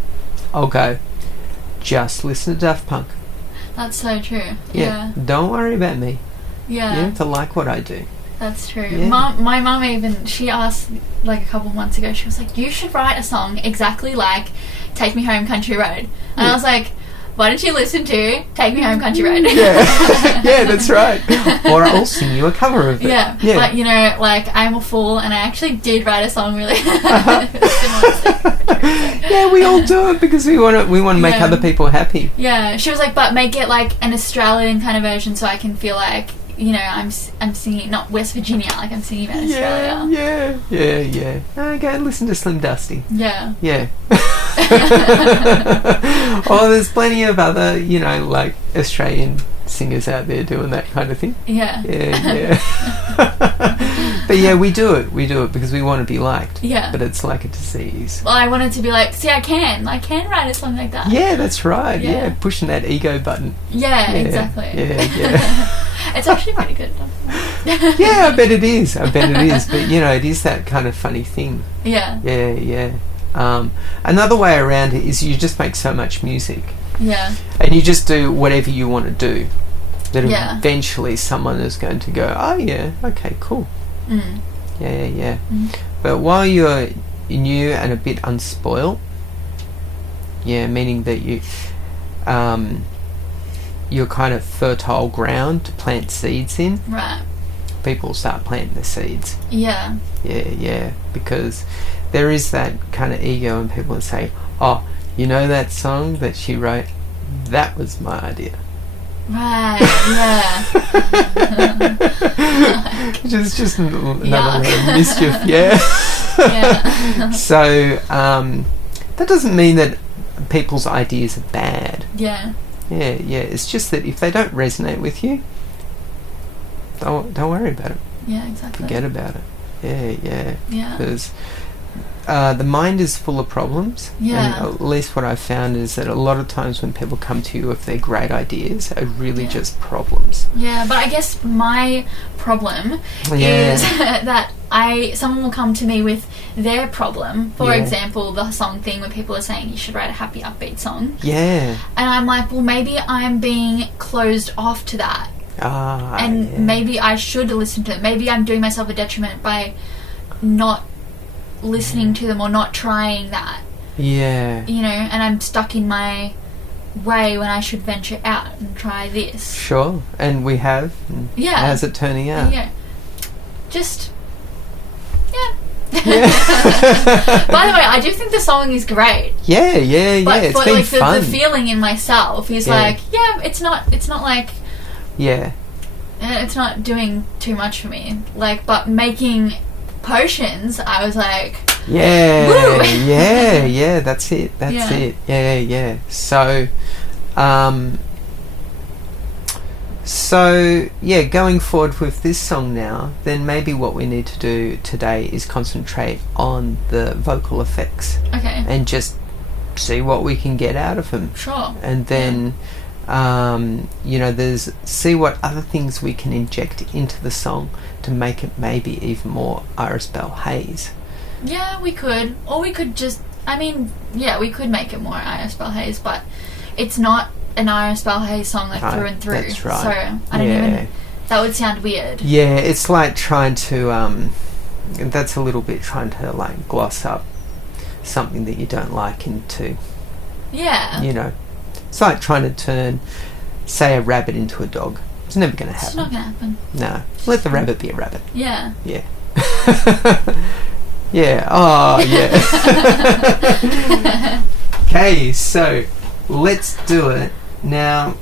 I'll go, just listen to Daft Punk. That's so true. Don't worry about me. You have to like what I do. That's true. My mum even, she asked a couple months ago, she was like, you should write a song exactly like Take Me Home Country Road. And I was like, why don't you listen to Take Me Home Country Road? That's right. Or I'll sing you a cover of it. But I'm a Fool, and I actually did write a song really we all do it because we want to make other people happy. She was like, but make it like an Australian kind of version, so I can feel like you know, I'm singing, not West Virginia, like I'm singing about Australia. Yeah. Go and listen to Slim Dusty. Yeah. Yeah. Oh, there's plenty of other, you know, like Australian singers out there doing that kind of thing. Yeah. Yeah. But yeah, we do it because we want to be liked. Yeah. But it's like a disease. Well, I wanted to be like, see, I can write a song like that. Yeah, that's right. Yeah. Yeah, pushing that ego button. Yeah, exactly. Yeah. It's actually pretty good. Yeah, I bet it is. But, you know, it is that kind of funny thing. Yeah. Yeah. Another way around it is you just make so much music. Yeah. And you just do whatever you want to do. That eventually someone is going to go, oh, yeah, okay, cool. Mm. Yeah. But while you're new and a bit unspoiled, meaning that you're kind of fertile ground to plant seeds in. Right. People start planting the seeds. Yeah. Yeah. Because there is that kind of ego, and people will say, oh, you know that song that she wrote? That was my idea. Right, yeah. Which is just another layer of mischief, yeah. So, that doesn't mean that people's ideas are bad. Yeah. Yeah. It's just that if they don't resonate with you, don't worry about it. Yeah, exactly. Forget about it. Yeah. Because the mind is full of problems. Yeah. And at least what I've found is that a lot of times when people come to you with their great ideas are really just problems. Yeah, but I guess my problem is that someone will come to me with their problem. For example, the song thing where people are saying you should write a happy, upbeat song. Yeah. And I'm like, well, maybe I'm being closed off to that. Maybe I should listen to it. Maybe I'm doing myself a detriment by not listening to them or not trying that. Yeah. You know, and I'm stuck in my way when I should venture out and try this. Sure. And we have. Yeah. How's it turning out? Yeah. Just... Yeah. By the way, I do think the song is great. Yeah. But it's been fun. The feeling in myself is like, it's not like... Yeah. It's not doing too much for me. Like, but making potions, I was like... Yeah, woo! yeah, that's it. Yeah. So, going forward with this song now, then maybe what we need to do today is concentrate on the vocal effects. Okay. And just see what we can get out of them. Sure. And then, see what other things we can inject into the song to make it maybe even more Iris Bell Hayes. Yeah, we could. Or we could just... we could make it more Iris Bell Hayes, but it's not an Iris Bell Hayes song through and through. That's right. So, I don't even... That would sound weird. Yeah, it's like trying to... that's a little bit trying to, gloss up something that you don't like into... Yeah. You know. It's like trying to turn, say, a rabbit into a dog. It's never going to happen. It's not going to happen. No. Let the rabbit be a rabbit. Yeah. Yeah. Yeah. Oh, yeah. Okay, so let's do it. Now,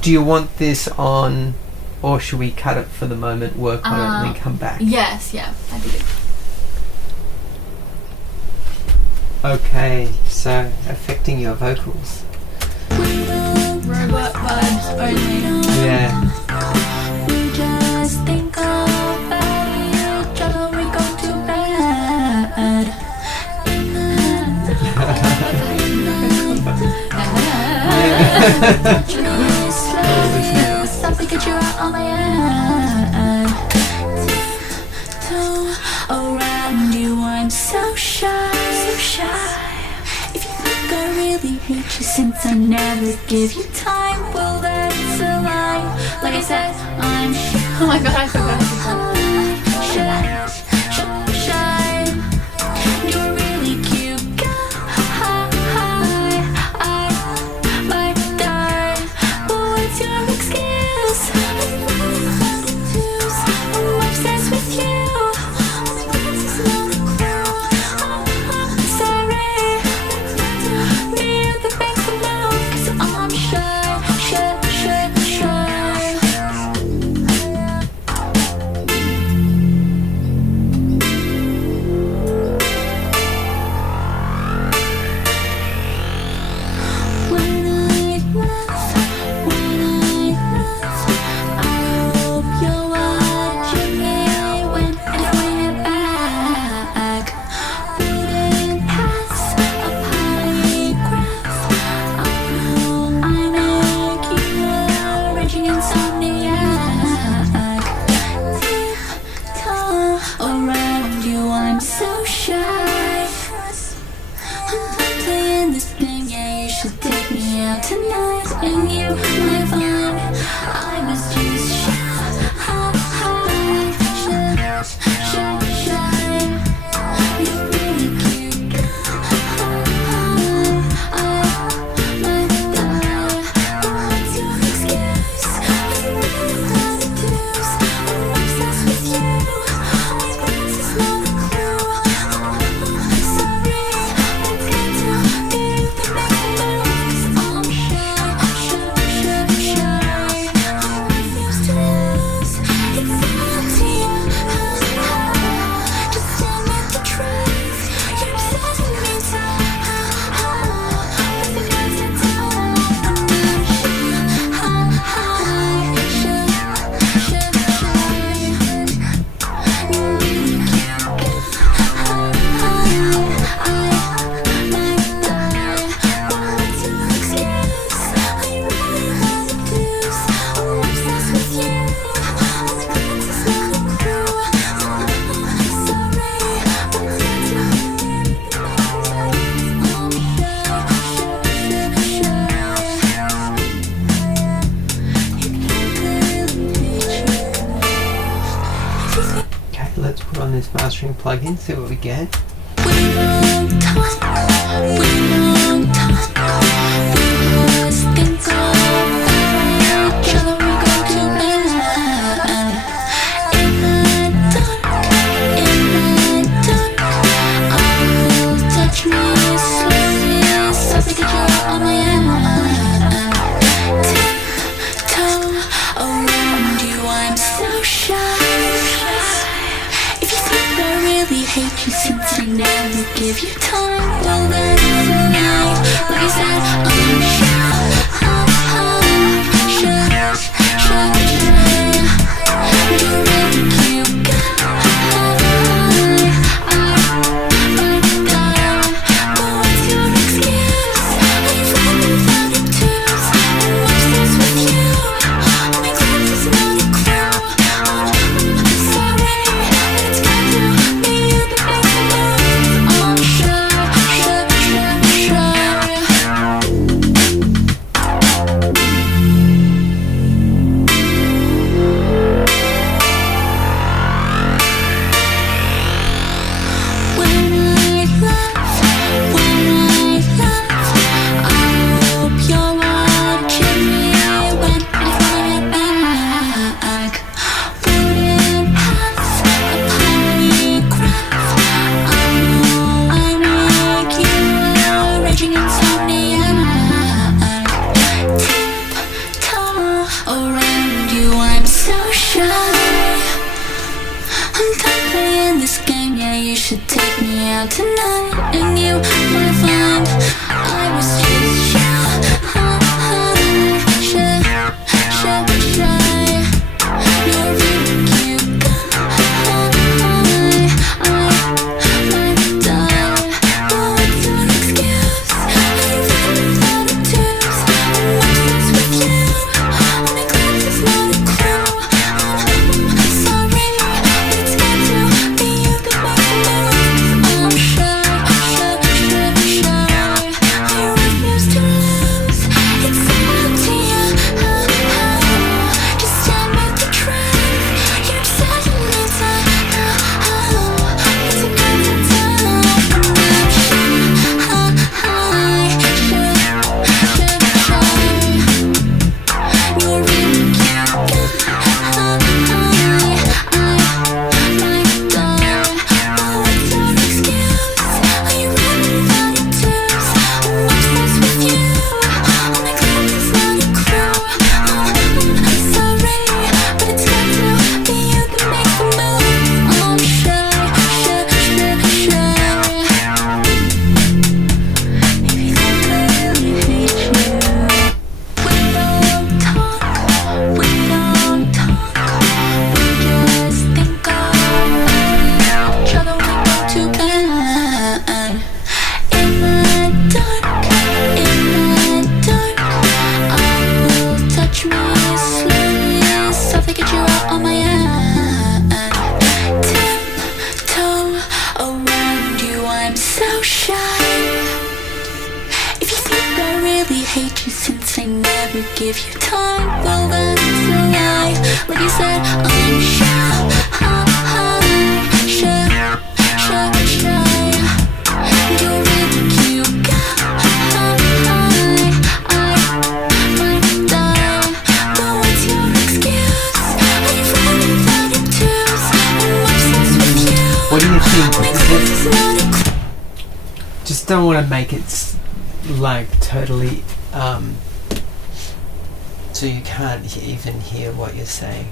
do you want this on, or should we cut it for the moment, work on it, and then come back? Yes, yeah. That'd be good. Okay, so affecting your vocals. Robot vibes only. Yeah. We just think about you till we go to bed. Really slow, something get you out on my head. Around you I'm so shy. If you think I really hate you since I never give you time, well that's a lie. Like I said, I'm shy. Oh my god, I forgot. Shy. You're really cute guy. I might die, but what's your excuse? I'm obsessed with you. and you might find I was just shy. You're really cute. I might die. What's your excuse? You really love the deuce. I'm obsessed with you. My brains is not a clue. Sorry, it's got to be you that makes me move. 'Cause I'm shy. I refuse to lose. It's all up to you. Just admit the truth. You're obsessed with me too. With the guys that tell I'm You're really cute. I might die. What's your excuse? You really love the deuce. I'm obsessed with you. My brains is not a clue. Sorry, but it's got to be you. I'm Okay, let's put on this mastering plugin, see what we get. We don't talk. We just think about each other. We go to bed in the dark. Touch me slowly, so they get you on my end. Tiptoe around you, I'm so shy. If you think I really hate you since I never give you time, well then it's a lie. Like I said, I'm shy. You're really cute. I might die. But what's your excuse? I've never found a tooth. I'm obsessed with you. My class is not a clue. Sorry, but it's got to be you that makes me move. I'm shy. When I laugh, I hope you're watching me when I fall back. Wouldn't have a polygraph. I know I make you a raging insomniac. Tiptoe around you, I'm so shy. I'm done playing this game, yeah, you should take me out tonight. And you might find I was just shy. You're really cute. I might die. What's your excuse? You've never found a tooth. I'm obsessed with you. My class is not a clue. Sorry, but it's got to be you that makes me move. I'm shy. I refuse to lose. It's all up to you. Just admit the truth. You're obsessed with me too. It's a good time. You're really cute. I might die. What's your excuse? You really found a tooth. I'm obsessed with you. My class is not a clue. Sorry, but it's got to be you that makes me move. I'm shy. If you think I really hate you. We don't talk. We just think about each other. We go to bed in the dark. Touch me slowly, so they get you out on my end. Tiptoe around you, I'm so shy. If you think I really hate you since I never give you time. Well, that's a lie. Like you said, I'm shy. You're really cute guy. I might die. But what's your excuse? Are you running out of twos? I'm obsessed with you. What do you think? Makes sense, not a Just don't want to make it like totally so you can't even hear what you're saying.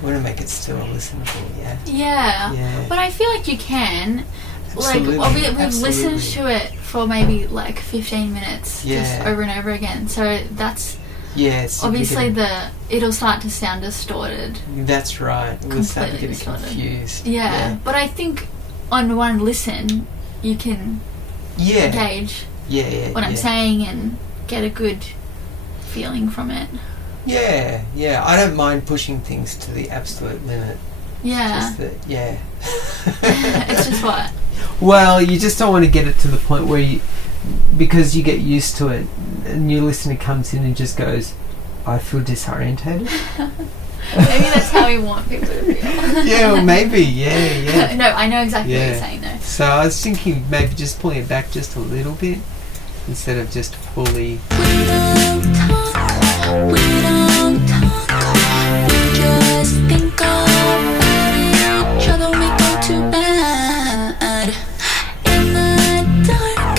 We want to make it still listenable, yeah? Yeah. But I feel like you can. Absolutely. Like, we've Absolutely. listened to it for maybe like 15 minutes just over and over again. So that's obviously it'll start to sound distorted. That's right. We'll start to get distorted. confused. Yeah. But I think on one listen, you can gauge what I'm saying and get a good feeling from it. Yeah. I don't mind pushing things to the absolute limit. Yeah. It's just that, It's just what? Well, you just don't want to get it to the point where because you get used to it, a new listener comes in and just goes, I feel disorientated. Maybe that's how we want people to feel. Yeah, well, maybe, yeah. No, I know exactly what you're saying though. So I was thinking maybe just pulling it back just a little bit instead of just fully. We don't talk, we just think about each other, we go to bed in the dark,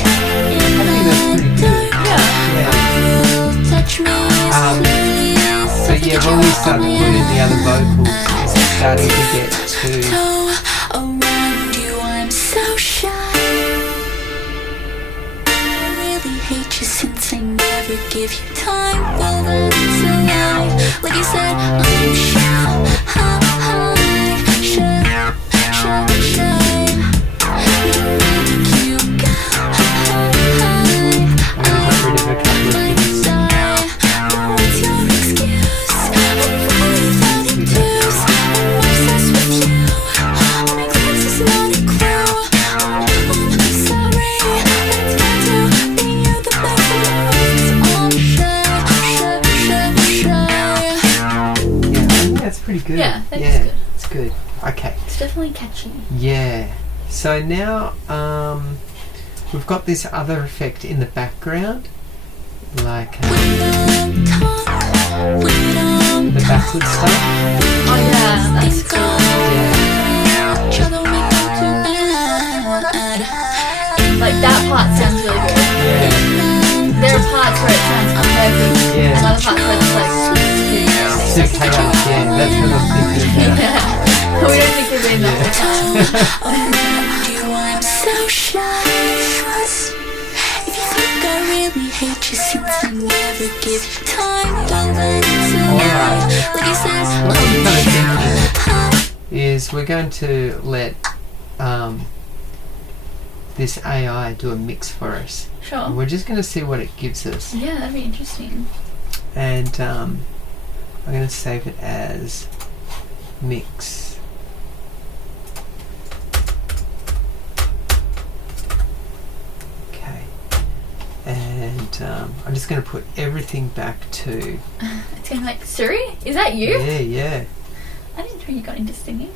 you'll touch me slowly. So yeah, when we start to put in the other vocals, it's starting to get too. Around you, I'm so shy. I really hate you since I never give you time. Well, that's a lie. Like you said, I'm shy. You're really cute guy. I'm going to get rid of a couple of things. What's your excuse? I'm really fine in twos. I'm obsessed with you. Makes sense, it's not a clue. I'm sorry, but it's got to be you the best of Yeah, I think that's pretty good. Yeah, that is good. It's good. Okay. It's definitely catchy. Yeah. So now we've got this other effect in the background, like the backward stuff. Oh yeah, that's cool. Like that part sounds really good. Yeah. There are parts where it sounds perfect. Yeah. And other parts where it's like Super chaos, yeah, that's what I'm thinking about. yeah. We don't think we're doing that all the time. I'm so shy. If you think I really hate you since I never give you time, well that's a lie. Like you said, What I'm kind of thinking is we're going to let this AI do a mix for us. Sure. And we're just going to see what it gives us. Yeah, that'd be interesting. And I'm going to save it as mix. Okay. And I'm just going to put everything back to... It's going to be like, Siri? Is that you? Yeah. I didn't know you got into singing.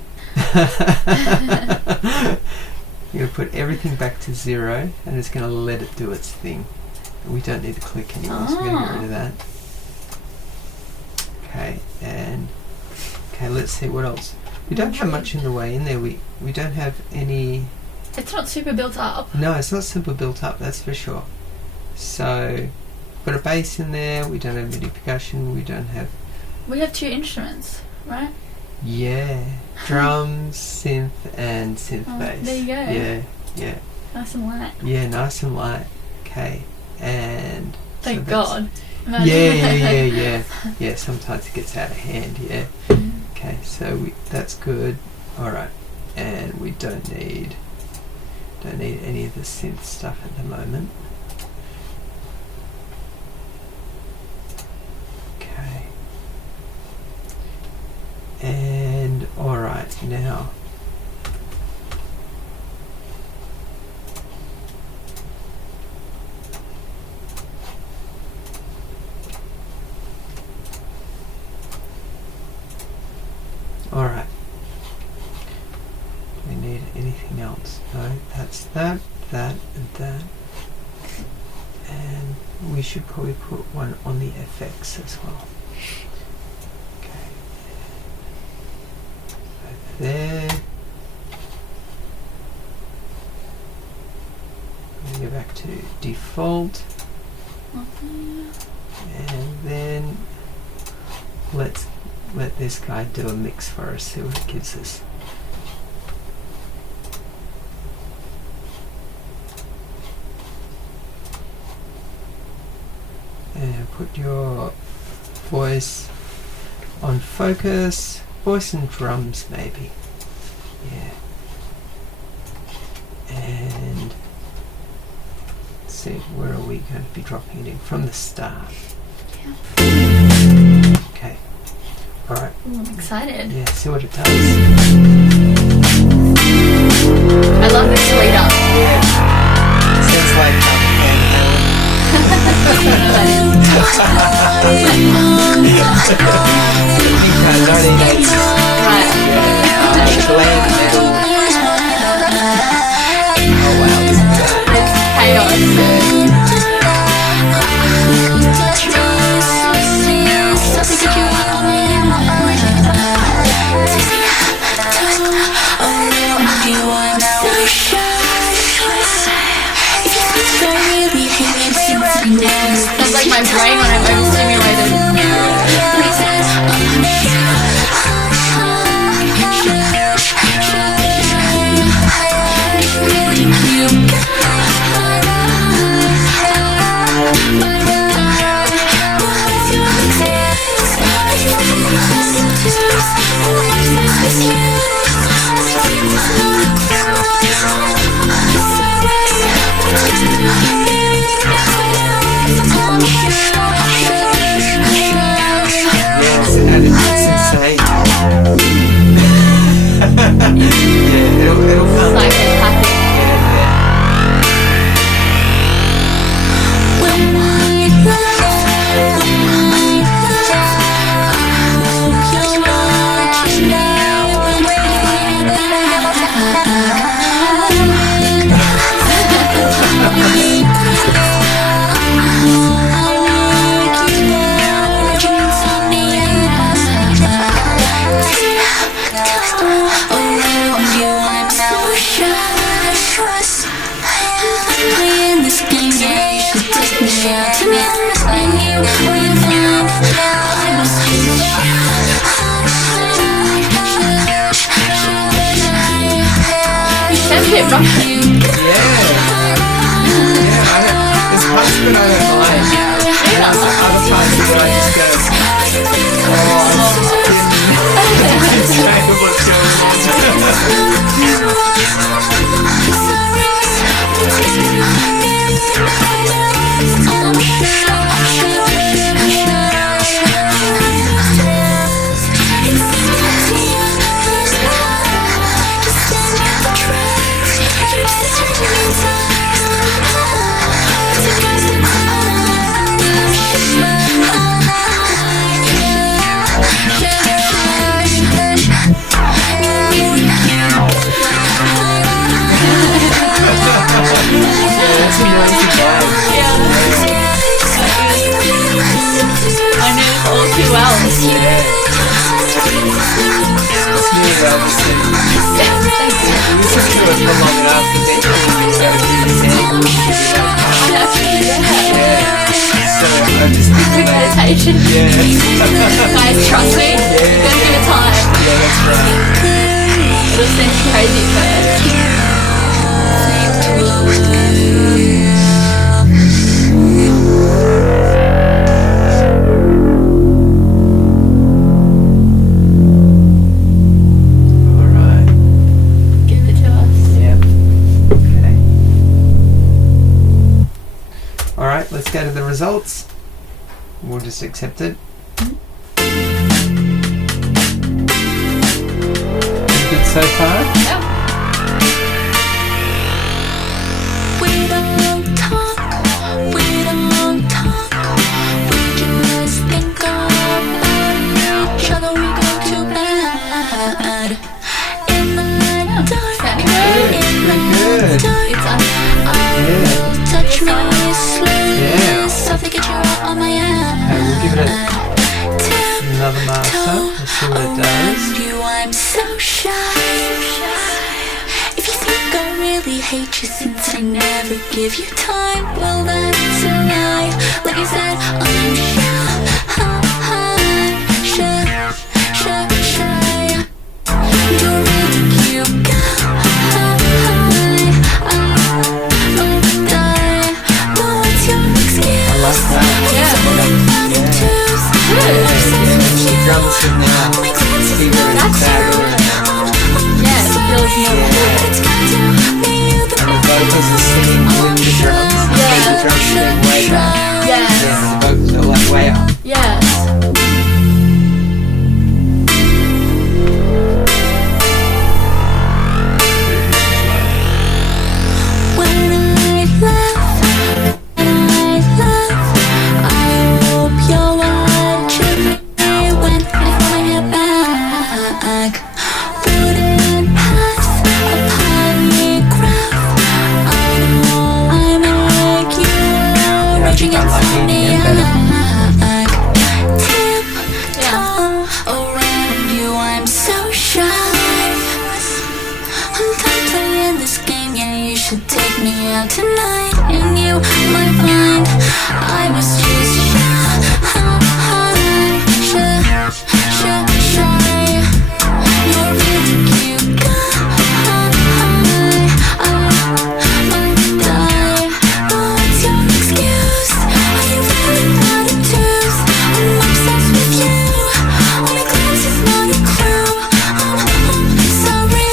You're going to put everything back to 0 and it's going to let it do its thing. We don't need to click anymore, so we're going to get rid of that. Okay, and let's see what else. We don't have much in the way in there. We don't have any... It's not super built up. No, it's not super built up, that's for sure. So, put a bass in there. We don't have MIDI percussion. We don't have... We have 2 instruments, right? Yeah. Drums, synth, and synth bass. There you go. Yeah. Nice and light. Yeah, nice and light. Okay, and... Thank so God. Yeah. Yeah, sometimes it gets out of hand, yeah. Okay, so that's good. Alright, and we don't need any of the synth stuff at the moment. Okay. And alright, now that, and that. And we should probably put one on the FX as well. Okay. Over there. Go back to default. And then let's let this guy do a mix for us, see what it gives us. And put your voice on focus, voice and drums maybe. Yeah. And let's see, where are we going to be dropping it in? From the start. Yeah. Okay. Alright. I'm excited. Yeah, see what it does. I love this lead up. Yeah. Sounds like glam metal. Oh wow, this is good. It's chaos. Sounds like my brain when I'm overstimulated. Yes, and it's insane. Yeah, it'll come. Psychopathic. Sounds a bit Russian. There's parts that I don't mind. And there's other parts that I just go, what's going I know this all too well. It's nearly Elvis City. You listen to it for long enough, eventually you go to the end. So I just Quick meditation. Guys, trust me. You're gonna give it time. Yeah, that's right. It'll seem crazy at Alright. Give it to us. Yep. Okay. Alright, let's go to the results. We'll just accept it. Good so far? Yeah. We don't talk, we don't talk. We just think about each other. We go to bed in the dark. Sounding good. In the Good. dark. It's Yeah. Okay, we'll give it another master. Let's see what it does. I'm so shy. If you think I really hate you since I never give you time, well that's a lie. Like I said, I'm shy. You're really cute, guy. What's your excuse? I like that. Yeah. The drums in there. See where it's better. Yeah, it feels more cool. And the vocals are singing with the drums. Yeah. The drums sing way down. Yes. Yeah, the vocals are like way up. Yes. Tonight, and you might find I was just shy. You're really cute, guy. I might die. What's your excuse? Are you really not enthused? I'm obsessed with you. Only glance is not a clue. I'm sorry,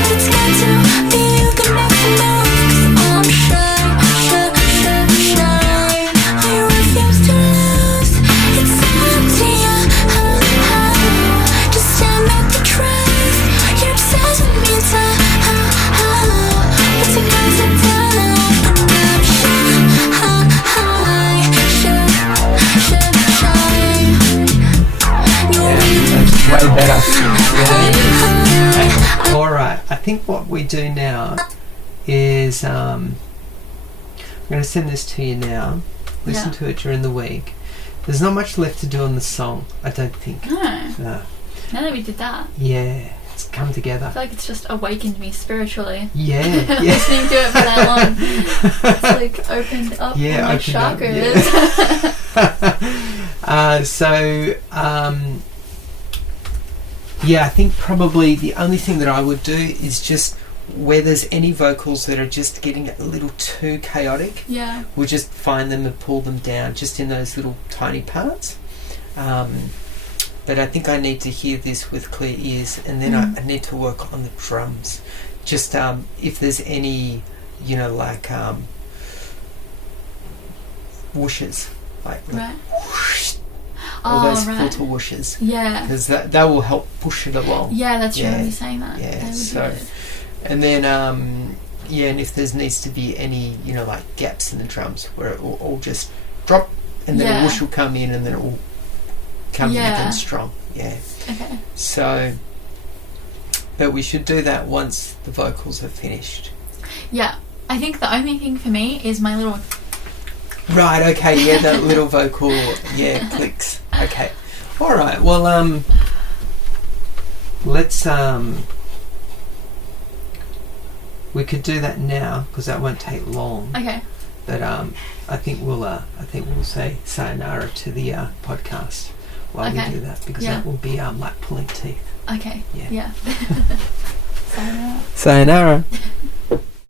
but it's got to be you that makes me move. Way better. Yeah. Alright, I think what we do now is I'm going to send this to you now. Listen to it during the week. There's not much left to do on the song, I don't think. No. No. Now that we did that, Yeah, it's come together. I feel like it's just awakened me spiritually. Yeah. Listening to it for that long. It's like opened up all my chakras. Yeah, I think probably the only thing that I would do is just where there's any vocals that are just getting a little too chaotic, Yeah. we'll just find them and pull them down just in those little tiny parts. But I think I need to hear this with clear ears, and then I need to work on the drums. Just if there's any, like whooshes, like Right. whoosh, all those right. filter whooshes, Yeah. because that will help push it along. Yeah, that's Yeah. true. You're saying that. Yeah, That would be so, good. and then and if there needs to be any, like gaps in the drums where it will all just drop, and then a whoosh will come in, and then it will come in again strong. Yeah. Okay. So, but we should do that once the vocals are finished. Yeah. I think the only thing for me is my little... Right, okay, yeah, that little vocal, clicks. Okay. Alright, well, let's, we could do that now, because that won't take long. Okay. But, I think we'll say sayonara to the, podcast while we do that, because that will be, like pulling teeth. Okay. Yeah. Yeah. Sayonara. Sayonara.